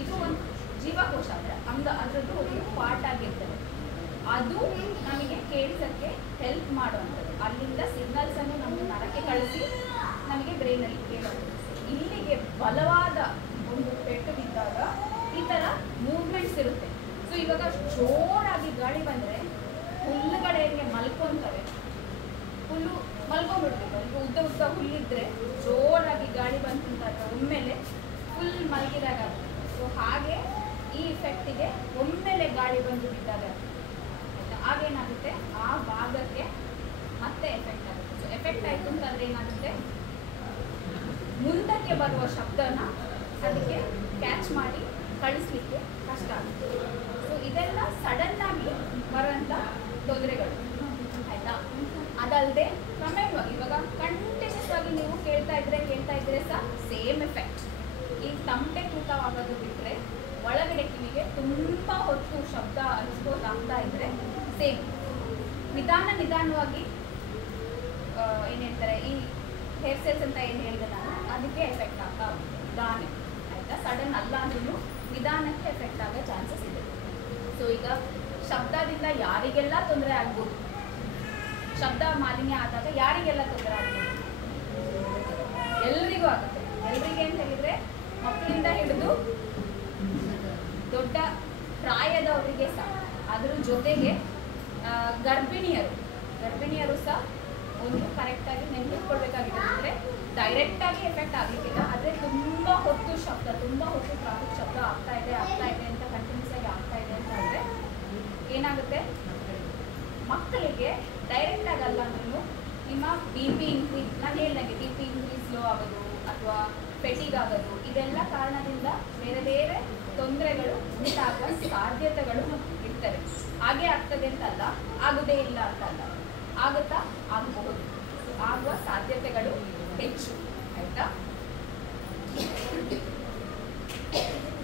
ಇದು ಒಂದು ಜೀವಕೋಶ, ಅಂದರೆ ಅದರದ್ದು ಒಂದು ಪಾರ್ಟ್ ಆಗಿರ್ತದೆ. ಅದು ನಮಗೆ ಕೇಳಿಸೋಕ್ಕೆ ಹೆಲ್ಪ್ ಮಾಡುವಂಥದ್ದು. ಅಲ್ಲಿಂದ ಸಿಗ್ನಲ್ಸನ್ನು ನಮಗೆ ನರಕ್ಕೆ ಕಳಿಸಿ ನಮಗೆ ಬ್ರೈನಲ್ಲಿ ಕೇಳೋದು. ಇಲ್ಲಿಗೆ ಬಲವಾದ ಒಂದು ಪೆಟ್ಟು ಬಿದ್ದಾಗ ಈ ಥರ ಮೂವ್ಮೆಂಟ್ಸ್ ಇರುತ್ತೆ. ಸೊ ಇವಾಗ ಜೋರಾಗಿ ಗಾಳಿ ಬಂದರೆ ಹುಲ್ಲುಗಡೆಗೆ ಮಲ್ಕೊತವೆ, ಹುಲ್ಲು ಮಲ್ಕೊಂಡ್ಬಿಡ್ಬೇಕು. ಈಗ ಉದ್ದ ಹುಲ್ಲಿದ್ರೆ ಜೋರಾಗಿ ಗಾಳಿ ಬಂತು ಅಂತಾದ್ರೆ ಒಮ್ಮೆಲೆ ಫುಲ್ ಮಲಗಿದಾಗ ಆಗುತ್ತೆ. ಸೊ ಹಾಗೆ ಈ ಇಫೆಕ್ಟಿಗೆ ಒಮ್ಮೆಲೆ ಗಾಳಿ ಬಂದು ಬಿದ್ದಾಗ ಆಯಿತಾ, ಆಗೇನಾಗುತ್ತೆ ಆ ಭಾಗಕ್ಕೆ ಮತ್ತೆ ಎಫೆಕ್ಟ್ ಆಗುತ್ತೆ. ಸೊ ಎಫೆಕ್ಟ್ ಆಯಿತು ಅಂತಂದರೆ ಏನಾಗುತ್ತೆ, ಮುಂದಕ್ಕೆ ಬರುವ ಶಬ್ದನ ಅದಕ್ಕೆ ಕ್ಯಾಚ್ ಮಾಡಿ ಕಳಿಸ್ಲಿಕ್ಕೆ ಕಷ್ಟ ಆಗುತ್ತೆ. ಸೊ ಇದೆಲ್ಲ ಸಡನ್ನಾಗಿ ಬರುವಂಥ ತೊಂದರೆಗಳು ಆಯಿತಾ. ಅದಲ್ಲದೆ ಕ್ರಮೇಣವಾಗಿ ಇವಾಗ ಕಂಟಿನ್ಯೂಸ್ ಆಗಿ ನೀವು ಕೇಳ್ತಾ ಇದ್ರೆ ಸಹ ಸೇಮ್ ಎಫೆಕ್ಟ್. ಈಗ ತಮಟೆ ತೂಕವಾಗೋದು ಬಿಟ್ಟರೆ ಒಳಗಡೆ ಕಿವಿಗೆ ತುಂಬ ಹೊತ್ತು ಶಬ್ದ ಅನಿಸ್ಬೋದು ಆಗ್ತಾ ಇದ್ದರೆ ಸೇಮ್ ನಿಧಾನವಾಗಿ ಏನು ಹೇಳ್ತಾರೆ ಈ ಹೇರ್ ಸೆಲ್ಸ್ ಅಂತ ಏನು ಹೇಳಿದೆ ನಾನು ಅದಕ್ಕೆ ಎಫೆಕ್ಟ್ ಆಗ್ತಾ ನಿಧಾನ ಆಯಿತಾ. ಸಡನ್ ಅಲ್ಲ ಅಂದ್ರೂ ನಿಧಾನಕ್ಕೆ ಎಫೆಕ್ಟ್ ಆಗೋ ಚಾನ್ಸಸ್ ಇದೆ. ಸೊ ಈಗ ಶಬ್ದದಿಂದ ಯಾರಿಗೆಲ್ಲ ತೊಂದರೆ ಆಗ್ಬೋದು, ಶಬ್ದ ಮಾಲಿನ್ಯ ಆದಾಗ ಯಾರಿಗೆಲ್ಲ ತೊಂದರೆ ಆಗ್ಬೋದು? ಎಲ್ರಿಗೂ ಆಗುತ್ತೆ. ಎಲ್ರಿಗೆ ಅಂತ ಹೇಳಿದರೆ ಮಕ್ಕಳಿಂದ ಹಿಡಿದು ದೊಡ್ಡ ಪ್ರಾಯದವರಿಗೆ ಸಹ. ಅದ್ರ ಜೊತೆಗೆ ಗರ್ಭಿಣಿಯರು ಸಹ ಒಂದು ಕರೆಕ್ಟಾಗಿ ನೆನಪಿಟ್ಕೊಳ್ಬೇಕಾಗಿದೆ. ಅಂದರೆ ಡೈರೆಕ್ಟಾಗಿ ಎಫೆಕ್ಟ್ ಆಗಲಿಕ್ಕಿಲ್ಲ, ಆದರೆ ತುಂಬ ಹೊತ್ತು ಶಬ್ದ, ತುಂಬ ಹೊತ್ತು ಟ್ರಾಫಿಕ್ ಶಬ್ದ ಆಗ್ತಾ ಇದೆ ಅಂತ ಕಂಟಿನ್ಯೂಸ್ ಆಗಿ ಆಗ್ತಾ ಇದೆ ಅಂತ ಅಂದರೆ ಏನಾಗುತ್ತೆ, ಮಕ್ಕಳಿಗೆ ಡೈರೆಕ್ಟ್ ಆಗಲ್ಲ ಅಂದ್ರೂ ನಿಮ್ಮ ಬಿ ಪಿ ಇನ್ಕ್ರೀಸ್, ನಾನು ಹೇಳ್ದಂಗೆ ಬಿ ಪಿ ಇನ್ಕ್ರೀಸ್ ಲೋ ಆಗೋದು ಅಥವಾ ಫೆಟಿಗ್ ಆಗೋದು, ಇದೆಲ್ಲ ಕಾರಣದಿಂದ ಬೇರೆ ಬೇರೆ ತೊಂದರೆಗಳು ಉಂಟಾಗುವ ಸಾಧ್ಯತೆಗಳು ಇರ್ತವೆ. ಹಾಗೆ ಆಗ್ತದೆ ಅಂತಲ್ಲ, ಆಗೋದೇ ಇಲ್ಲ ಅಂತಲ್ಲ, ಆಗುತ್ತಾ ಆಗಬಹುದು, ಆಗುವ ಸಾಧ್ಯತೆಗಳು ಹೆಚ್ಚು ಆಯಿತಾ.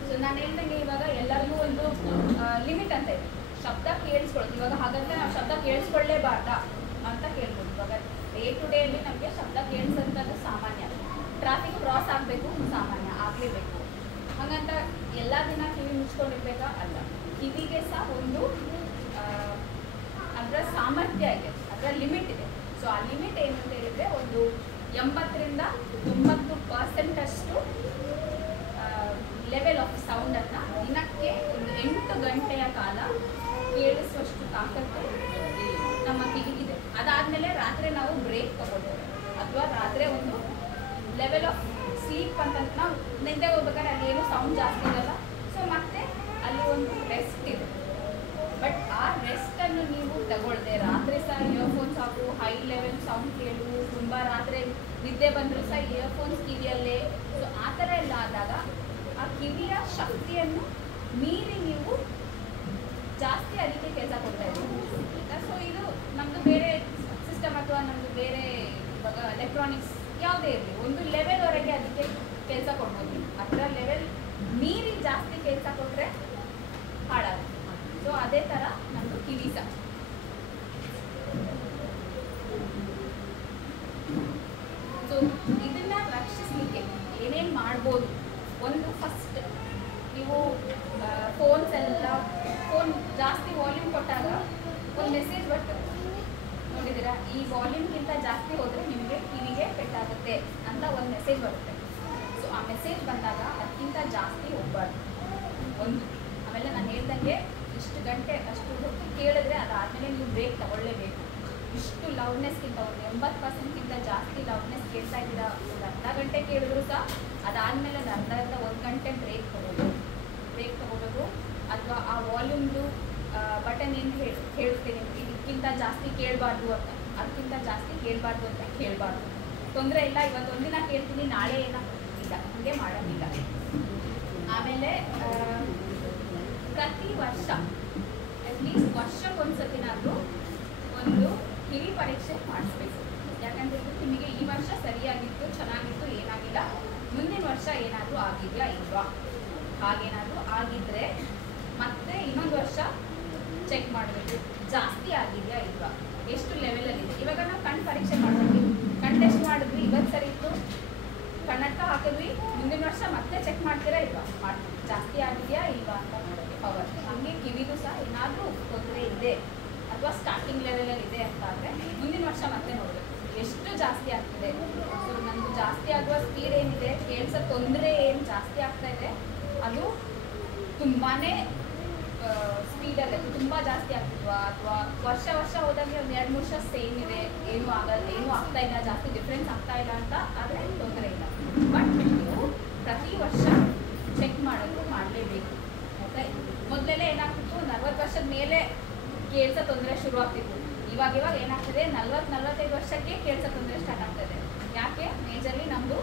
ಸೊ ನಾನು ಹೇಳ್ದಂಗೆ ಇವಾಗ ಎಲ್ಲರಿಗೂ ಒಂದು ಲಿಮಿಟ್ ಅಂತ ಇದೆ. ಶಬ್ದ ಕೇಳಿಸ್ಕೊಳ್ಳೋದು ಇವಾಗ ಹಾಗಂತ ನಾವು ಶಬ್ದ ಕೇಳಿಸ್ಕೊಳ್ಳೇಬಾರ್ದಾ ಅಂತ ಕೇಳ್ಬೋದು. ಇವಾಗ ಡೇ ಟು ಡೇ ಅಲ್ಲಿ ನಮಗೆ ಶಬ್ದ ಕೇಳಿಸೋಂಥದ್ದು ಸಾಮಾನ್ಯ. ಟ್ರಾಫಿಕ್ ಕ್ರಾಸ್ ಆಗಬೇಕು, ಸಾಮಾನ್ಯ ಆಗಲೇಬೇಕು. ಹಾಗಂತ ಎಲ್ಲ ದಿನ ಕಿವಿ ಮುಚ್ಕೊಂಡಿರ್ಬೇಕಾ? ಅಲ್ಲ. ಕಿವಿಗೆ ಸಹ ಒಂದು ಅದರ ಸಾಮರ್ಥ್ಯ ಇದೆ, ಅದರ ಲಿಮಿಟ್ ಇದೆ. ಸೊ ಆ ಲಿಮಿಟ್ ಏನು ಅಂತ ಹೇಳಿದರೆ ಒಂದು 80ರಿಂದ 90% ಅಷ್ಟು ಲೆವೆಲ್ ಆಫ್ ಸೌಂಡನ್ನು ದಿನಕ್ಕೆ ಒಂದು 8 ಗಂಟೆಯ ಕಾಲ ಕೇಳಿಸುವಷ್ಟು ತಾಕತ್ತು ನಮ್ಮ ಕಿವಿಗಿದೆ. ಅದಾದಮೇಲೆ ರಾತ್ರಿ ನಾವು ಬ್ರೇಕ್ ತಗೊಳ್ತೇವೆ, ಅಥವಾ ರಾತ್ರಿ ಒಂದು ಲೆವೆಲ್ ಆಫ್ ಸ್ಲೀಪ್ ಅಂತ ನಾವು ನಿದ್ದೆ ಹೋಗ್ಬೇಕಾದ್ರೆ ಅಲ್ಲಿ ಏನು ಸೌಂಡ್ ಜಾಸ್ತಿ ಇರಲ್ಲ. ಸೊ ಮತ್ತೆ ಅಲ್ಲಿ ಒಂದು ರೆಸ್ಟ್ ಇದೆ. ಬಟ್ ಆ ರೆಸ್ಟನ್ನು ನೀವು ತಗೊಳ್ಳದೆ ರಾತ್ರಿ ಸಹ ಇಯರ್ಫೋನ್ಸ್ ಹಾಕು, ಹೈ ಲೆವೆಲ್ ಸೌಂಡ್ ಕೇಳು, ತುಂಬ ರಾತ್ರಿ ನಿದ್ದೆ ಬಂದರೂ ಸಹ ಇಯರ್ಫೋನ್ಸ್ ಕಿವಿಯಲ್ಲೇ. ಸೊ ಆ ಥರ ಎಲ್ಲ ಆದಾಗ ಆ ಕಿವಿಯ ಶಕ್ತಿಯನ್ನು ಮೀರಿ ನೀವು ಜಾಸ್ತಿ ಅದಕ್ಕೆ ಕೆಲಸ ಕೊಡ್ತಾ ಇದ್ದೀವಿ. ಸೊ ಇದು ನಮ್ಮದು ಬೇರೆ ಸಿಸ್ಟಮ್ ಅಥವಾ ನಮ್ಮದು ಬೇರೆ ಇವಾಗ ಎಲೆಕ್ಟ್ರಾನಿಕ್ಸ್ ಯಾವುದೇ ಇರಲಿ, ಒಂದು ಲೆವೆಲ್ವರೆಗೆ ಅದಕ್ಕೆ ಕೆಲಸ ಕೊಡ್ಬೋದು. ಅದರ ಲೆವೆಲ್ ಮೀರಿ ಜಾಸ್ತಿ ಕೆಲಸ ಕೊಟ್ಟರೆ ಹಾಳಾಗುತ್ತೆ. ಸೊ ಅದೇ ಥರ ನಮ್ಮದು ಕಿವಿ ಸಹ. ಸೊ ಇದನ್ನ ರಕ್ಷಿಸಲಿಕ್ಕೆ ಏನೇನು ಮಾಡ್ಬೋದು? ಒಂದು ಫಸ್ಟ್ ನೀವು ಫೋನ್ ಜಾಸ್ತಿ ವಾಲ್ಯೂಮ್ ಕೊಟ್ಟಾಗ ಒಂದು ಮೆಸೇಜ್ ಬರ್ತದೆ, ನೋಡಿದ್ದೀರಾ? ಈ ವಾಲ್ಯೂಮ್ಗಿಂತ ಜಾಸ್ತಿ ಹೋದರೆ ನಿಮಗೆ ಕಿವಿಗೆ ಪೆಟ್ಟಾಗುತ್ತೆ ಅಂತ ಒಂದು ಮೆಸೇಜ್ ಬರುತ್ತೆ. ಸೊ ಆ ಮೆಸೇಜ್ ಬಂದಾಗ ಅದಕ್ಕಿಂತ ಜಾಸ್ತಿ ಹೋಗಬಾರ್ದು ಒಂದು. ಆಮೇಲೆ ನಾನು ಹೇಳ್ದಂಗೆ ಇಷ್ಟು ಗಂಟೆ ಅಷ್ಟು ಹೊತ್ತು ಕೇಳಿದ್ರೆ ಅದಾದಮೇಲೆ ನೀವು ಬ್ರೇಕ್ ತಗೊಳ್ಳೇಬೇಕು. ಇಷ್ಟು ಲೌಡ್ನೆಸ್ಗಿಂತ ಒಂದು 80%ಗಿಂತ ಜಾಸ್ತಿ ಲೌಡ್ನೆಸ್ ಕೇಳ್ತಾ ಇದ್ದೀರಾ, ಒಂದು ಅರ್ಧ ಗಂಟೆ ಕೇಳಿದ್ರು ಸಹ ಅದಾದಮೇಲೆ ಒಂದು ಅರ್ಧದಿಂದ 1 ಗಂಟೆ ಬ್ರೇಕ್ ತಗೋಬೇಕು. ಅಥವಾ ಆ ವಾಲ್ಯೂಮ್ದು ಬಟನ್ ಏನು ಹೇಳ್ತೀನಿ, ಇದಕ್ಕಿಂತ ಜಾಸ್ತಿ ಕೇಳಬಾರ್ದು ಅಂತ, ಅದಕ್ಕಿಂತ ಜಾಸ್ತಿ ಕೇಳಬಾರ್ದು ಅಂತ ಕೇಳಬಾರ್ದು. ತೊಂದರೆ ಇಲ್ಲ, ಇವತ್ತು ಒಂದಿನ ಕೇಳ್ತೀನಿ, ನಾಳೆ ಇಲ್ಲ, ಹಾಗೆ ಮಾಡೋಂಗಿಲ್ಲ. ಆಮೇಲೆ ಪ್ರತಿ ವರ್ಷ ಅಟ್ಲೀಸ್ಟ್ ವರ್ಷಕ್ಕೊಂದ್ಸತಿನಾದರೂ ಒಂದು ಕಿವಿ ಪರೀಕ್ಷೆ ಮಾಡಿಸ್ಬೇಕು. ಯಾಕಂದರೆ ನಿಮಗೆ ಈ ವರ್ಷ ಸರಿಯಾಗಿತ್ತು, ಚೆನ್ನಾಗಿತ್ತು, ಏನಾಗಿಲ್ಲ, ಮುಂದಿನ ವರ್ಷ ಏನಾದರೂ ಆಗಿದೆಯಾ ಇಲ್ವಾ, ಹಾಗೇನಾದರೂ ಆಗಿದ್ದರೆ ಮತ್ತೆ ಇನ್ನೊಂದು ವರ್ಷ ಚೆಕ್ ಮಾಡಬೇಕು, ಜಾಸ್ತಿ ಆಗಿದೆಯಾ ಇಲ್ವಾ, ಎಷ್ಟು ಲೆವೆಲಲ್ಲಿದೆ. ಇವಾಗ ನಾವು ಕಣ್ಣು ಪರೀಕ್ಷೆ ಮಾಡ್ತೀವಿ, ಕಣ್ಣು ಟೆಸ್ಟ್ ಮಾಡಿದ್ವಿ, ಇವತ್ತು ಸರಿ ಇತ್ತು, ಕಣ್ಣಕ್ಕ ಹಾಕಿದ್ವಿ, ಮುಂದಿನ ವರ್ಷ ಮತ್ತೆ ಚೆಕ್ ಮಾಡ್ತೀರಾ ಇಲ್ವಾ, ಮಾಡ್ತೀವಿ, ಜಾಸ್ತಿ ಆಗಿದೆಯಾ ಇಲ್ವಾ ಅಂತ ನೋಡೋಕ್ಕೆ ಪವರ್. ಹಾಗೆ ಕಿವಿಗೂ ಸಹ ಏನಾದರೂ ತೊಂದರೆ ಇದೆ ಅಥವಾ ಸ್ಟಾರ್ಟಿಂಗ್ ಲೆವೆಲಲ್ಲಿ ಇದೆ ಅಂತ ಆದರೆ ಮುಂದಿನ ವರ್ಷ ಮತ್ತೆ ನೋಡಬೇಕು ಎಷ್ಟು ಜಾಸ್ತಿ ಆಗ್ತಿದೆ. ಸೊ ನಮ್ಮದು ಜಾಸ್ತಿ ಆಗುವ ಸ್ಪೀಡ್ ಏನಿದೆ, ಕೇಳಿಸೋ ತೊಂದರೆ ಏನು ಜಾಸ್ತಿ ಆಗ್ತಾ ಇದೆ, ಅದು ತುಂಬಾ ಸ್ಪೀಡಲ್ಲಿ ತುಂಬ ಜಾಸ್ತಿ ಆಗ್ತಿದ್ವಾ, ಅಥವಾ ವರ್ಷ ಹೋದಂಗೆ ಒಂದು 2-3 ವರ್ಷ ಸೇಮ್ ಇದೆ, ಏನೂ ಆಗ್ತಾ ಇಲ್ಲ, ಜಾಸ್ತಿ ಡಿಫ್ರೆನ್ಸ್ ಆಗ್ತಾ ಇಲ್ಲ ಅಂತ ಆದರೆ ತೊಂದರೆ ಇಲ್ಲ. ಬಟ್ ನೀವು ಪ್ರತಿ ವರ್ಷ ಚೆಕ್ ಮಾಡೋದು ಮಾಡಲೇಬೇಕು. ಮತ್ತು ಮೊದಲೆಲ್ಲ ಏನಾಗ್ತಿತ್ತು, 40 ವರ್ಷದ ಮೇಲೆ ಕೇಳಿಸೋ ತೊಂದರೆ ಶುರು ಆಗ್ತಿತ್ತು. ಇವಾಗ ಏನಾಗ್ತದೆ, 40-45 ವರ್ಷಕ್ಕೆ ಕೇಳಿಸೋ ತೊಂದರೆ ಸ್ಟಾರ್ಟ್ ಆಗ್ತದೆ. ಯಾಕೆ? ಮೇಜರ್ಲಿ ನಮ್ಮದು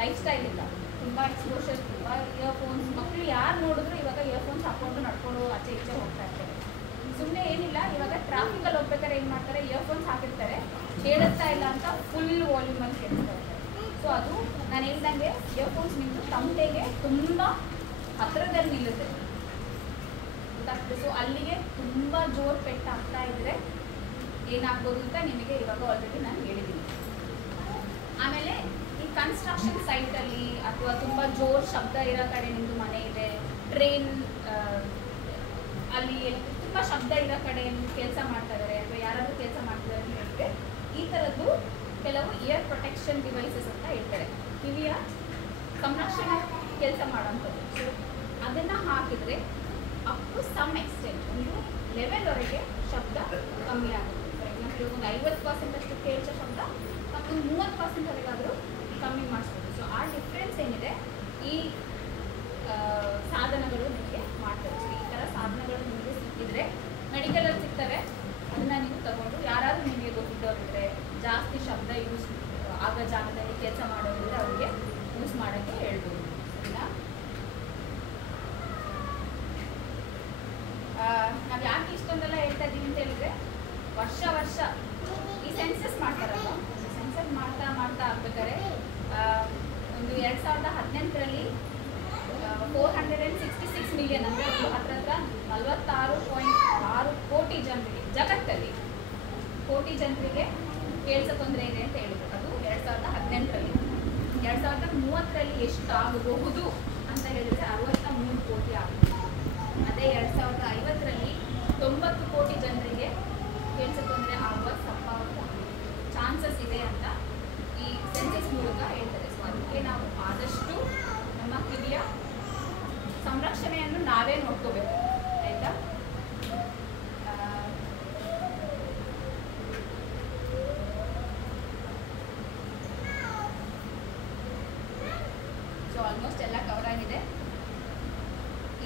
ಲೈಫ್ ಸ್ಟೈಲ್ ಇಲ್ಲ, ತುಂಬ ಎಕ್ಸ್ಪೋಷರ್, ತುಂಬ ಇಯರ್ಫೋನ್ಸ್. ಮಕ್ಕಳು ಯಾರು ನೋಡಿದ್ರು ಇವಾಗ ಇಯರ್ಫೋನ್ಸ್ ಹಾಕ್ಕೊಂಡು ನಡ್ಕೊಂಡು ಆಚೆ ಈಚೆ ಹೋಗ್ತಾ ಇರ್ತಾರೆ. ಸುಮ್ಮನೆ ಏನಿಲ್ಲ, ಇವಾಗ ಟ್ರಾಫಿಕಲ್ಲಿ ಹೋಗ್ಬೇಕಾದ್ರೆ ಏನು ಮಾಡ್ತಾರೆ, ಇಯರ್ಫೋನ್ಸ್ ಹಾಕಿರ್ತಾರೆ, ಕೇಳಿಸ್ತಾ ಇಲ್ಲ ಅಂತ ಫುಲ್ ವಾಲ್ಯೂಮಲ್ಲಿ ಕೇಳಿಸ್ತಾ ಇರ್ತಾರೆ. ಸೊ ಅದು ನಾನು ಹೇಳ್ದಂಗೆ ಇಯರ್ಫೋನ್ಸ್ ನಿಮ್ಮದು ತಮಟೆಗೆ ತುಂಬ ಹತ್ತಿರದಲ್ಲಿ ನಿಲ್ಲುತ್ತೆ, ಗೊತ್ತಾಗ್ತದೆ. ಸೊ ಅಲ್ಲಿಗೆ ತುಂಬ ಜೋರು ಪೆಟ್ಟು ಆಗ್ತಾ ಇದ್ದರೆ ಏನಾಗ್ಬೋದು ಅಂತ ನಿಮಗೆ ಇವಾಗ ಆಲ್ರೆಡಿ ನಾನು ಹೇಳಿದ್ದೀನಿ. ಆಮೇಲೆ ಈ ಕನ್ಸ್ಟ್ರಕ್ಷನ್ ಸೈಟಲ್ಲಿ ಅಥವಾ ತುಂಬ ಜೋರು ಶಬ್ದ ಇರೋ ಕಡೆ ನಿಮ್ಮದು ಮನೆ ಇದೆ, ಟ್ರೈನ್ ಅಲ್ಲಿ ತುಂಬ ಶಬ್ದ ಇರೋ ಕಡೆ ಕೆಲಸ ಮಾಡ್ತಾ ಇದ್ದಾರೆ ಅಥವಾ ಯಾರಾದರೂ ಕೆಲಸ ಮಾಡ್ತಿದ್ದಾರೆ ಅಂತ ಹೇಳಿದ್ರೆ ಈ ಥರದ್ದು ಕೆಲವು ಇಯರ್ ಪ್ರೊಟೆಕ್ಷನ್ ಡಿವೈಸಸ್ ಅಂತ ಹೇಳ್ತಾರೆ, ಕಿವಿಯ ಸಂರಕ್ಷಣೆ ಕೆಲಸ ಮಾಡೋಂಥದ್ದು. ಸೊ ಅದನ್ನು ಹಾಕಿದರೆ ಅಪ್ ಟು ಸಮ್ ಎಕ್ಸ್ಟೆಂಟ್ ಒಂದು ಲೆವೆಲ್ವರೆಗೆ ಶಬ್ದ ಕಮ್ಮಿ ಆಗುತ್ತೆ. ಫಾರ್ ಎಕ್ಸಾಂಪಲ್ ಒಂದು 50% ಅಷ್ಟು ಕೇಳಿಸೋ ಶಬ್ದ ಒಂದು 30%ವರೆಗಾದರೂ ಕಮ್ಮಿ ಮಾಡಿಸ್ಬೋದು. ಸೊ ಆ ಡಿಫ್ರೆನ್ಸ್ ಏನಿದೆ ಈ ಸಾಧನಗಳು ನಿಮಗೆ ಮಾಡ್ತವೆ. ಸೊ ಈ ಥರ ಸಾಧನಗಳು ನಿಮಗೆ ಸಿಕ್ಕಿದ್ರೆ ಮೆಡಿಕಲಲ್ಲಿ ಸಿಗ್ತವೆ, ಅದನ್ನು ನೀವು ತಗೊಂಡು ಯಾರಾದರೂ ನಿಮಗೆ ಗೊತ್ತಿದ್ದವರಿದ್ರೆ ಜಾಸ್ತಿ ಶಬ್ದ ಯೂಸ್ ಆಗೋ ಜಾಗದಲ್ಲಿ ಕೆಲಸ ಮಾಡೋರಿದ್ರೆ ಅವ್ರಿಗೆ ಯೂಸ್ ಮಾಡೋಕ್ಕೆ ಹೇಳ್ಬೋದು. ಸರಿನಾ? ನಾವು ಯಾಕೆ ಇಷ್ಟೊಂದೆಲ್ಲ ಹೇಳ್ತಾ ಇದ್ದೀವಿ ಅಂತ ಹೇಳಿದ್ರೆ, ವರ್ಷ ವರ್ಷ ಈ ಸೆನ್ಸಸ್ ಮಾಡ್ತಾರಲ್ಲ, ಸೆನ್ಸಸ್ ಮಾಡ್ತಾ ಆಗ್ಬೇಕಾದ್ರೆ ಒಂದು 2018ರಲ್ಲಿ 466 ಮಿಲಿಯನ್ ಅಂದರೆ ಒಂದು ಹತ್ರ 46.6 ಕೋಟಿ ಜನರಿಗೆ, ಜಗತ್ತಲ್ಲಿ ಕೋಟಿ ಜನರಿಗೆ ಕೇಳಿಸೋ ತೊಂದರೆ ಇದೆ ಅಂತ ಹೇಳಿದ್ರು. ಅದು 2018ರಲ್ಲಿ. 2030ರಲ್ಲಿ ಎಷ್ಟಾಗಬಹುದು ಅಂತ ಹೇಳಿದ್ರೆ 63 ಕೋಟಿ ಆಗುತ್ತೆ. ಅದೇ 2050ರಲ್ಲಿ 90 ಕೋಟಿ ಜನರಿಗೆ ಕೇಳಿಸೋ ತೊಂದರೆ ಆಗುವ ಸಂಭಾವನೆ ಚಾನ್ಸಸ್ ಇದೆ ಅಂತ ಈ ಸೆನ್ಸಸ್ ಮೂಲಕ ಹೇಳ್ತಾರೆ. ಸೊ ಅದಕ್ಕೆ ನಾವು ಆದಷ್ಟು ನಮ್ಮ ಕಿವಿಯ ಸಂರಕ್ಷಣೆಯನ್ನು ನಾವೇ ನೋಡ್ಕೋಬೇಕು, ಆಯಿತಾ? ಸೊ ಆಲ್ಮೋಸ್ಟ್ ಎಲ್ಲ ಕವರ್ ಆಗಿದೆ.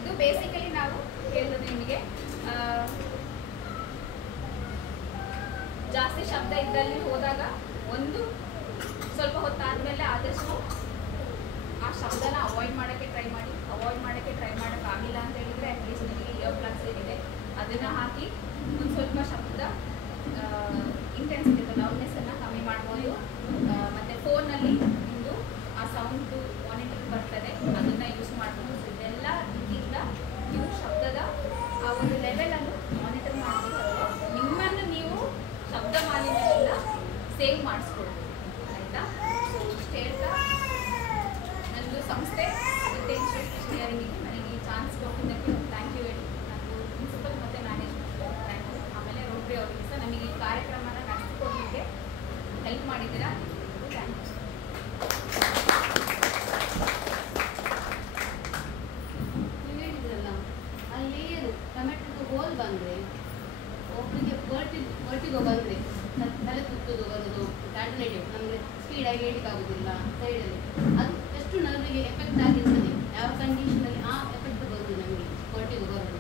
ಇದು ಬೇಸಿಕಲಿ ನಾವು ಹೇಳೋದು ನಿಮಗೆ ಜಾಸ್ತಿ ಶಬ್ದ ಇದ್ದಲ್ಲಿ ಹೋದಾಗ ಒಂದು ಸ್ವಲ್ಪ ಹೊತ್ತಾದಮೇಲೆ ಆದಷ್ಟು ಆ ಶಬ್ದನ ಅವಾಯ್ಡ್ ಮಾಡೋಕ್ಕೆ ಟ್ರೈ ಮಾಡಿ. ಅವಾಯ್ಡ್ ಮಾಡೋಕ್ಕಾಗಿಲ್ಲ ಅಂತ ಹೇಳಿದರೆ ಅಟ್ಲೀಸ್ಟ್ ನಿಮಗೆ ಇಯರ್ ಪ್ಲಗ್ಸ್ ಏನಿದೆ ಅದನ್ನು ಹಾಕಿ ಒಂದು ಸ್ವಲ್ಪ ಶಬ್ದ ಇಂಟೆನ್ಸಿಟಿ ಲೌಡ್ನೆಸ್ಸನ್ನು ಕಮ್ಮಿ ಮಾಡ್ಬೋದು. ಮತ್ತು ಫೋನಲ್ಲಿ ನಿಮ್ಮದು ಆ ಸೌಂಡು ಮಾನಿಟರ್ ಬರ್ತದೆ, ಅದನ್ನು ಯೂಸ್ ಮಾಡ್ಬೋದು. ಇದೆಲ್ಲ ರೀತಿಯಿಂದ ನೀವು ಶಬ್ದದ ಆ ಒಂದು ಲೆವೆಲನ್ನು ಮಾನಿಟರ್ ಮಾಡ್ಬೋದು. ನಿಮ್ಮನ್ನು ನೀವು ಶಬ್ದ ಮಾಲಿನ್ಯದಿಂದ ಸೇವ್ ಮಾಡಿಸ್ಕೊಡ್ಬೋದು, ಆಯಿತಾ? ಸೊ ಇಷ್ಟು ಹೇಳ್ತಾ ನನ್ನದು ಸಂಸ್ಥೆ ಮತ್ತು ಇಂಜಿನಿಯರಿಂಗಿಗೆ ನನಗೆ ಈ ಚಾನ್ಸ್ ಕೊಟ್ಟಿದ್ದಕ್ಕೆ ಥ್ಯಾಂಕ್ ಯು ಹೇಳಿ ನಾನು ಪ್ರಿನ್ಸಿಪಲ್ ಮತ್ತು ಮ್ಯಾನೇಜ್ಮೆಂಟ್ ಥ್ಯಾಂಕ್ ಯು. ಆಮೇಲೆ ರೋಟ್ರಿ ಅವರಿಗೆ ಸಹ ನಮಗೆ ಈ ಕಾರ್ಯಕ್ರಮನ ನಡೆಸಿಕೊಡಲಿಕ್ಕೆ ಹೆಲ್ಪ್ ಮಾಡಿದ್ದೀರಾ, ಥ್ಯಾಂಕ್ ಯು. ನೀವು ಹೇಳಿದ್ರಲ್ಲ ಅಲ್ಲಿ ಟೊಮೆಟೊದು ಹೋಲ್ ಬಂದರೆ ಒಬ್ಬರಿಗೆ ವರ್ಟಿಗೋ ಬಂದರೆ ತಲೆ ಸುತ್ತೋದು ಬರೋದು ಆಲ್ಟರ್ನೇಟಿವ್ ನಮಗೆ ಸ್ಪೀಡಾಗಿ ಹೇಳಿಕ್ಕಾಗೋದಿಲ್ಲ ಸೈಡಲ್ಲಿ, ಅದು ಎಷ್ಟು ನರ್ವಿಗೆ ಎಫೆಕ್ಟ್ ಆಗಿರ್ತದೆ, ಯಾವ ಕಂಡೀಷನಲ್ಲಿ ಆ ಎಫೆಕ್ಟ್ ಬರೋದು ನಮಗೆ ವರ್ಟಿಗೋ ಬರೋದು.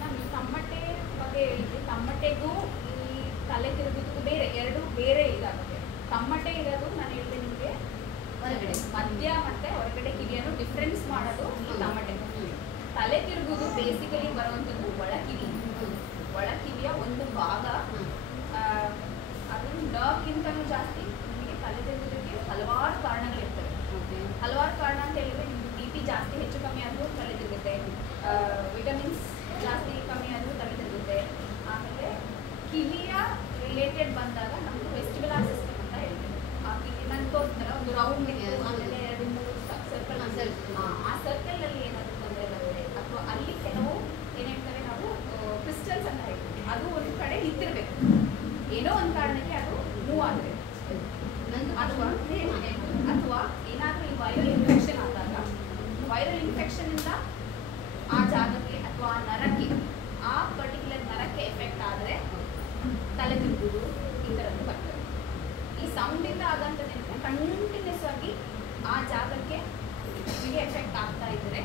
ನಾನು ತಮ್ಮಟೆ ಬಗ್ಗೆ ಹೇಳಿದ್ದೆ, ತಮ್ಮಟೆಗೂ ಈ ತಲೆ ತಿರುಗೋದು ಬೇರೆ, ಎರಡು ಬೇರೆ ಇದಾಗುತ್ತೆ. ತಮ್ಮಟೆ ಇರೋದು ನಾನು ಹೇಳಿದೆ ನಿಮಗೆ ಹೊರಗಡೆ ಮಧ್ಯ ಮತ್ತು ಹೊರಗಡೆ ಕಿವಿಯನ್ನು ಡಿಫ್ರೆನ್ಸ್ ಮಾಡೋದು ಈ ತಮ್ಮಟೆ. ತಲೆ ತಿರುಗೋದು ಬೇಸಿಕಲಿ ಬರುವಂಥದ್ದು ಒಳಕಿವಿಯ ಒಂದು ಭಾಗ. ಅದು ಡಾಗ್ಗಿಂತಲೂ ಜಾಸ್ತಿ ನಿಮಗೆ ತಲೆ ತಿರುಗೋದಕ್ಕೆ ಹಲವಾರು ಕಾರಣಗಳಿರ್ತವೆ. ಹಲವಾರು ಕಾರಣ ಅಂತ ಹೇಳಿದರೆ ನಿಮಗೆ BP ಜಾಸ್ತಿ ಹೆಚ್ಚು ಕಮ್ಮಿ ಆದರೂ ತಲೆ ತಿರುಗುತ್ತೆ, ವಿಟಮಿನ್ಸ್ ಜಾಸ್ತಿ ಕಮ್ಮಿ ಆದರೂ ತಲೆ ತಿರುಗುತ್ತೆ. ಆಮೇಲೆ ಕಿವಿಯ ರಿಲೇಟೆಡ್ ಬಂದಾಗ ನಮ್ಮದು ವೆಸ್ಟಿಬ್ಯುಲರ್ ಸಿಸ್ಟಮ್ ಅಂತ ಹೇಳ್ತೀವಿ. ಆ ಕಿವಿ ನಾನು ತೋರಿಸ್ತಾರೆ ಒಂದು ರೌಂಡ್ ಆಮೇಲೆ 2-3 ಸರ್ಕಲ್, ಆ ಸರ್ಕಲಲ್ಲಿ ಏನಾದರೂ ತೊಂದರೆ ಬರುತ್ತೆ ಅಥವಾ ಅಲ್ಲಿ ಕೆಲವು ಏನು ಹೇಳ್ತಾರೆ ನಾವು ಕ್ರಿಸ್ಟಲ್ಸ್ ಅಂತ ಹೇಳ್ತೀವಿ, ಅದು ಒಂದು ಕಡೆ ನಿಂತಿರಬೇಕು, ಏನೋ ಒಂದು ಕಾರಣಕ್ಕೆ ಅದು ಮೂವ್ ಆದರೆ ಅಥವಾ ಏನಾದರೂ ಈ ವೈರಲ್ ಇನ್ಫೆಕ್ಷನ್ ಆದಾಗ ವೈರಲ್ ಇನ್ಫೆಕ್ಷನಿಂದ ಆ ಜಾಗಕ್ಕೆ ಅಥವಾ ಆ ನರಕ್ಕೆ, ಆ ಪರ್ಟಿಕ್ಯುಲರ್ ನರಕ್ಕೆ ಎಫೆಕ್ಟ್ ಆದರೆ ತಲೆ ತಿರುಗುವುದು ಈ ಥರದ್ದು ಬರ್ತದೆ. ಈ ಸೌಂಡಿಂದ ಆಗೋಂಥದ್ದೇನಿದೆ ಕಂಟಿನ್ಯೂಸ್ ಆಗಿ ಆ ಜಾಗಕ್ಕೆ ನಿಮಗೆ ಎಫೆಕ್ಟ್ ಆಗ್ತಾ ಇದ್ದರೆ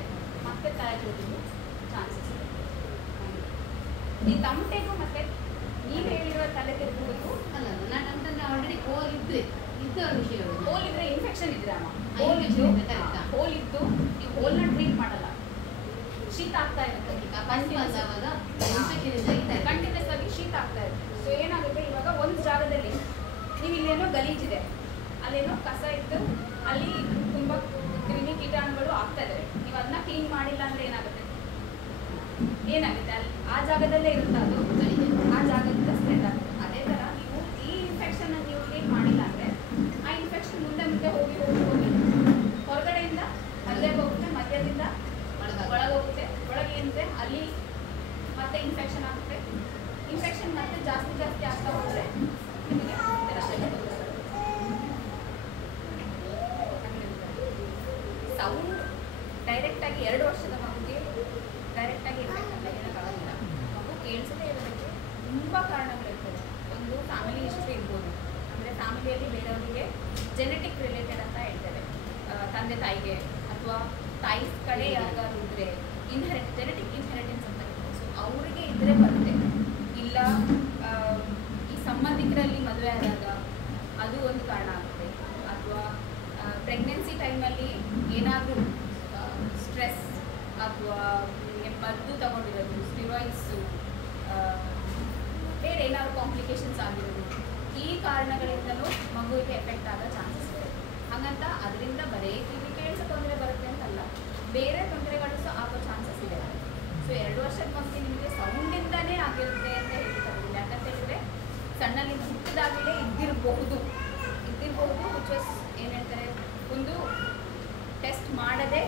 ಮತ್ತೆ ತಲೆ ತಿರುಗುವುದು ಚಾನ್ಸಸ್ ಇದೆ. ಈ ತಮಟೆಗೂ ಮತ್ತು ನೀವು ಹೇಳಿರುವ ತಲೆ ತಿರುಗುವುದು ಅಲ್ಲ, ನಾನು ಅಂತಂದರೆ ಆಲ್ರೆಡಿ ಹೋಲ್ ಇದ್ದರೆ ಇದ್ದವ್ರ ವಿಷಯಗಳು ಹೋಲ್ ಇದ್ರೆ ಇನ್ಫೆಕ್ಷನ್ ಇದ್ರೆ ಅಮ್ಮ ಹೋಲ್ ಅಲ್ಲೇನೋ ಕಸ ಇದ್ದು ಅಲ್ಲಿ ತುಂಬ ಕ್ರಿಮಿ ಕೀಟಾಣುಗಳು ಆಗ್ತಾ ಇದಾವೆ. ನೀವು ಅದನ್ನ ಕ್ಲೀನ್ ಮಾಡಿಲ್ಲ ಅಂದ್ರೆ ಏನಾಗುತ್ತೆ ಅಲ್ಲಿ ಆ ಜಾಗದಲ್ಲೇ ಇರುತ್ತೆ, ಅದು ಆ ಜಾಗದಿಂದ ಸ್ಪ್ರೆಡ್ ಆಗುತ್ತೆ. ಅದೇ ಥರ ನೀವು ಈ ಇನ್ಫೆಕ್ಷನ್ ನೀವು ಕ್ಲೀನ್ ಮಾಡಿಲ್ಲ ಅಂದರೆ ಆ ಇನ್ಫೆಕ್ಷನ್ ಮುಂದೆ ಮುಂದೆ ಹೋಗಿ ಹೋಗಿ ಹೋಗಿ ಹೊರಗಡೆಯಿಂದ ಅಲ್ಲೇ ಹೋಗುತ್ತೆ, ಮಧ್ಯದಿಂದ ಒಳಗೆ ಹೋಗುತ್ತೆ, ಒಳಗೆ ಏನಿದೆ ಅಲ್ಲಿ ಮತ್ತೆ ಇನ್ಫೆಕ್ಷನ್ ಆಗುತ್ತೆ. ಇನ್ಫೆಕ್ಷನ್ ಮತ್ತೆ ಜಾಸ್ತಿ ಜಾಸ್ತಿ ಆಗ್ತಾ ಹೋದರೆ ನಿಮಗೆ ಸೌಂಡ್ ಡೈರೆಕ್ಟಾಗಿ 2 ವರ್ಷದ ಮಗುಗೆ ಡೈರೆಕ್ಟಾಗಿ ಎಫೆಕ್ಟ್ ಅಂತ ಹೇಳೋಕ್ಕಾಗಲ್ಲ. ಮಗು ಕೇಳಿಸದೇ ಇರೋದಕ್ಕೆ ತುಂಬ ಕಾರಣಗಳಿರ್ತವೆ. ಒಂದು ಫ್ಯಾಮಿಲಿ ಹಿಸ್ಟ್ರಿ ಇರ್ಬೋದು, ಅಂದರೆ ಫ್ಯಾಮಿಲಿಯಲ್ಲಿ ಬೇರೆಯವರಿಗೆ ಜೆನೆಟಿಕ್ ರಿಲೇಟೆಡ್ ಅಂತ ಹೇಳ್ತೇವೆ, ತಂದೆ ತಾಯಿಗೆ ಅಥವಾ ತಾಯಿ ಕಡೆ ಯಾರಿಗಾದ್ರು ಇದ್ದರೆ ಜೆನೆಟಿಕ್ ಇನ್ಹೆರಿಟೆನ್ಸ್ ಅಂತ ಇರ್ತದೆ. ಸೊ ಅವರಿಗೆ ಇದ್ದರೆ ಬರುತ್ತೆ, ಇಲ್ಲ ಈ ಸಂಬಂಧಿಕರಲ್ಲಿ ಮದುವೆ ಆದಾಗ ಅದು ಒಂದು ಕಾರಣ ಆಗುತ್ತೆ, ಅಥವಾ ಪ್ರೆಗ್ನೆನ್ಸಿ ಟೈಮಲ್ಲಿ ಏನಾದರೂ ಸ್ಟ್ರೆಸ್ ಅಥವಾ ಮದ್ದು ತಗೊಂಡಿರೋದು, ಸ್ಟಿರಾಯ್ಡ್ಸು, ಬೇರೆ ಏನಾದರೂ ಕಾಂಪ್ಲಿಕೇಶನ್ಸ್ ಆಗಿರೋದು, ಈ ಕಾರಣಗಳಿಂದಲೂ ಮಗುವಿಗೆ ಎಫೆಕ್ಟ್ ಆಗೋ ಚಾನ್ಸಸ್ ಇದೆ. ಹಾಗಂತ ಅದರಿಂದ ಬರೀ ಕಿವಿ ಕೇಳಿಸೋ ತೊಂದರೆ ಬರುತ್ತೆ ಅಂತಲ್ಲ, ಬೇರೆ ತೊಂದರೆಗಳು ಸಹ ಆಗೋ ಚಾನ್ಸಸ್ ಇದೆ. ಸೊ 2 ವರ್ಷದ ಮಕ್ಕಳು ನಿಮಗೆ ಸೌಂಡಿಂದನೇ ಆಗಿರುತ್ತೆ ಅಂತ ಹೇಳ್ತಾರೆ. ಯಾಕಂತ ಹೇಳಿದರೆ ಸಣ್ಣಲ್ಲಿಂದ ಹುಟ್ಟಿದಾಗಲೇ ಇದ್ದಿರಬಹುದು ವಿಚ್ ವಾಸ್ ಏನು ಹೇಳ್ತಾರೆ, ಒಂದು ಟೆಸ್ಟ್ ಮಾಡದೆ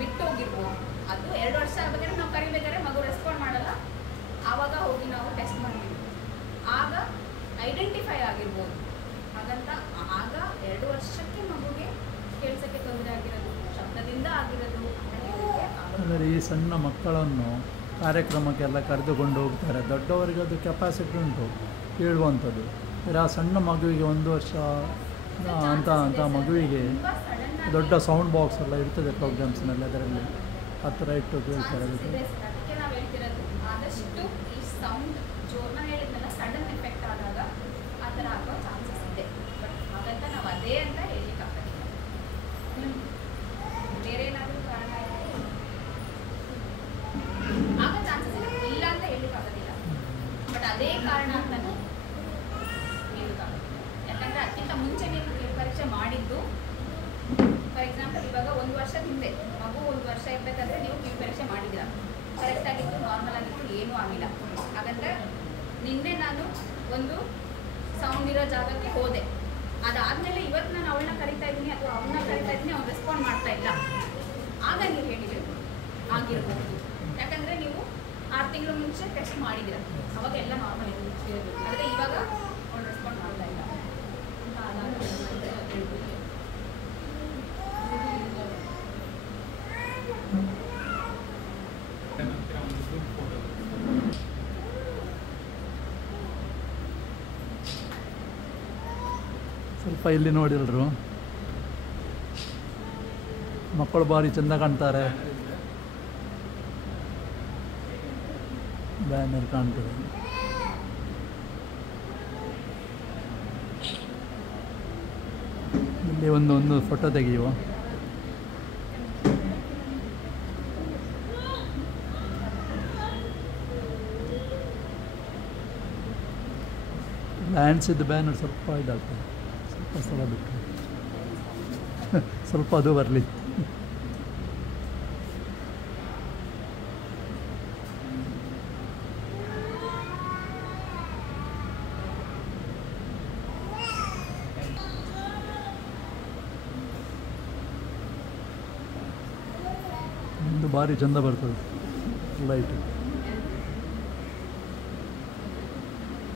ಬಿಟ್ಟೋಗಿರ್ಬೋದು. ಅದು 2 ವರ್ಷ ಆಗಬೇಕಾದ್ರೆ ನಾವು ಕರಿಬೇಕಾದ್ರೆ ಮಗು ರೆಸ್ಪಾಂಡ್ ಮಾಡಲ್ಲ, ಆವಾಗ ಹೋಗಿ ನಾವು ಟೆಸ್ಟ್ ಮಾಡ್ತೀವಿ, ಆಗ ಐಡೆಂಟಿಫೈ ಆಗಿರ್ಬೋದು. ಹಾಗಂತ ಆಗ 2 ವರ್ಷಕ್ಕೆ ಮಗುಗೆ ಕೇಳಿಸೋಕ್ಕೆ ತೊಂದರೆ ಆಗಿರೋದು, ಶಬ್ದದಿಂದ ಆಗಿರೋದು ಅಂದರೆ ಈ ಸಣ್ಣ ಮಕ್ಕಳನ್ನು ಕಾರ್ಯಕ್ರಮಕ್ಕೆಲ್ಲ ಕರೆದುಕೊಂಡು ಹೋಗ್ತಾರೆ. ದೊಡ್ಡವರಿಗೆ ಅದು ಕೆಪಾಸಿಟಿ ಉಂಟು ಕೇಳುವಂಥದ್ದು. ಆ ಸಣ್ಣ ಮಗುವಿಗೆ 1 ವರ್ಷ ಅಂತ ಮಗುವಿಗೆ ದೊಡ್ಡ ಸೌಂಡ್ ಬಾಕ್ಸ್ ಎಲ್ಲ ಇರ್ತದೆ ಪ್ರೋಗ್ರಾಮ್ಸ್ನಲ್ಲಿ, ಅದರಲ್ಲಿ ಆ ಥರ ಇಟ್ಟು ಕೇಳ್ತಾರೆ. ಅದಕ್ಕೆ ನಾವು ಹೇಳ್ತಿರೋದು ಆದಷ್ಟು ಈ ಸೌಂಡ್ ಜೋರ್ನ ಹೇಳಿದ್ನಲ್ಲ, ಸಡನ್ ಎಫೆಕ್ಟ್ ಆದಾಗ ಆ ಥರ ಆಗೋ ಚಾನ್ಸಸ್ ಇದೆ. ಬಟ್ ಹಾಗಂತ ನಾವು ಅದೇ ಅಂತ ಹೇಳಲಿಕ್ಕಾಗಲ್ಲ, ಬೇರೆ ಏನಾದರೂ ಕಾರಣ ಇದೆ ಆಗ ಚಾನ್ಸಸ್ ಇದೆ, ಇಲ್ಲ ಅಂತ ಹೇಳಲಿಕ್ಕಾಗೋದಿಲ್ಲ. ಬಟ್ ಅದೇ ಕಾರಣ ಅಂತಲೂ ಹೇಳಲಿಕ್ಕಾಗೋದಿಲ್ಲ. ಯಾಕಂದರೆ ಅದಕ್ಕಿಂತ ಮುಂಚೆ ನೀವು ಪರೀಕ್ಷೆ ಮಾಡಿದ್ದು, ಫಾರ್ ಎಕ್ಸಾಂಪಲ್ ಇವಾಗ 1 ವರ್ಷದ ಹಿಂದೆ ಮಗು 1 ವರ್ಷ ಇರಬೇಕಾದ್ರೆ ನೀವು ಕಿವಿ ಪರೀಕ್ಷೆ ಮಾಡಿದ್ದೀರ, ಕರೆಕ್ಟಾಗಿತ್ತು, ನಾರ್ಮಲ್ ಆಗಿತ್ತು, ಏನೂ ಆಗಿಲ್ಲ. ಹಾಗಂದರೆ ನಿನ್ನೆ ನಾನು ಒಂದು ಸೌಂಡ್ ಇರೋ ಜಾಗಕ್ಕೆ ಹೋದೆ, ಅದಾದಮೇಲೆ ಇವತ್ತು ನಾನು ಅವಳನ್ನ ಕರಿತಾ ಇದ್ದೀನಿ ಅಥವಾ ಅವನ್ನ ಕರಿತಾ ಇದ್ದೀನಿ, ಅವ್ನು ರೆಸ್ಪಾಂಡ್ ಮಾಡ್ತಾ ಇಲ್ಲ, ಆಗ ನೀವು ಹೇಳಿರಬೇಕು ಆಗಿರ್ಬೋದು. ಯಾಕಂದರೆ ನೀವು 6 ತಿಂಗಳ ಮುಂಚೆ ಟೆಸ್ಟ್ ಮಾಡಿದ್ದೀರ, ಅವಾಗ ಎಲ್ಲ ನಾರ್ಮಲ್ ಇರಬೇಕು. ಆದರೆ ಇವಾಗ ಅವ್ನು ರೆಸ್ಪಾಂಡ್ ಮಾಡ್ತಾ ಇಲ್ಲ. ಸ್ವಲ್ಪ ಇಲ್ಲಿ ನೋಡಿಲ್ರು, ಮಕ್ಕಳು ಭಾರಿ ಚೆಂದ ಕಾಣ್ತಾರೆ. ಬ್ಯಾನರ್ ಕಾಣ್ತದೆ. ಇಲ್ಲಿ ಒಂದು ಫೋಟೋ ತೆಗೆಯುವ. ಲ್ಯಾಂಡ್ಸಿದ್ದು ಬ್ಯಾನರ್ ಸ್ವಲ್ಪ ಇದಾಗ್ತದೆ, ಸ್ವಲ್ಪ ಸ್ಥಳ ಬಿಟ್ಟು ಸ್ವಲ್ಪ ಅದು ಬರಲಿ. ಒಂದು ಭಾರಿ ಚಂದ ಬರ್ತದೆ ಲೈಟ್.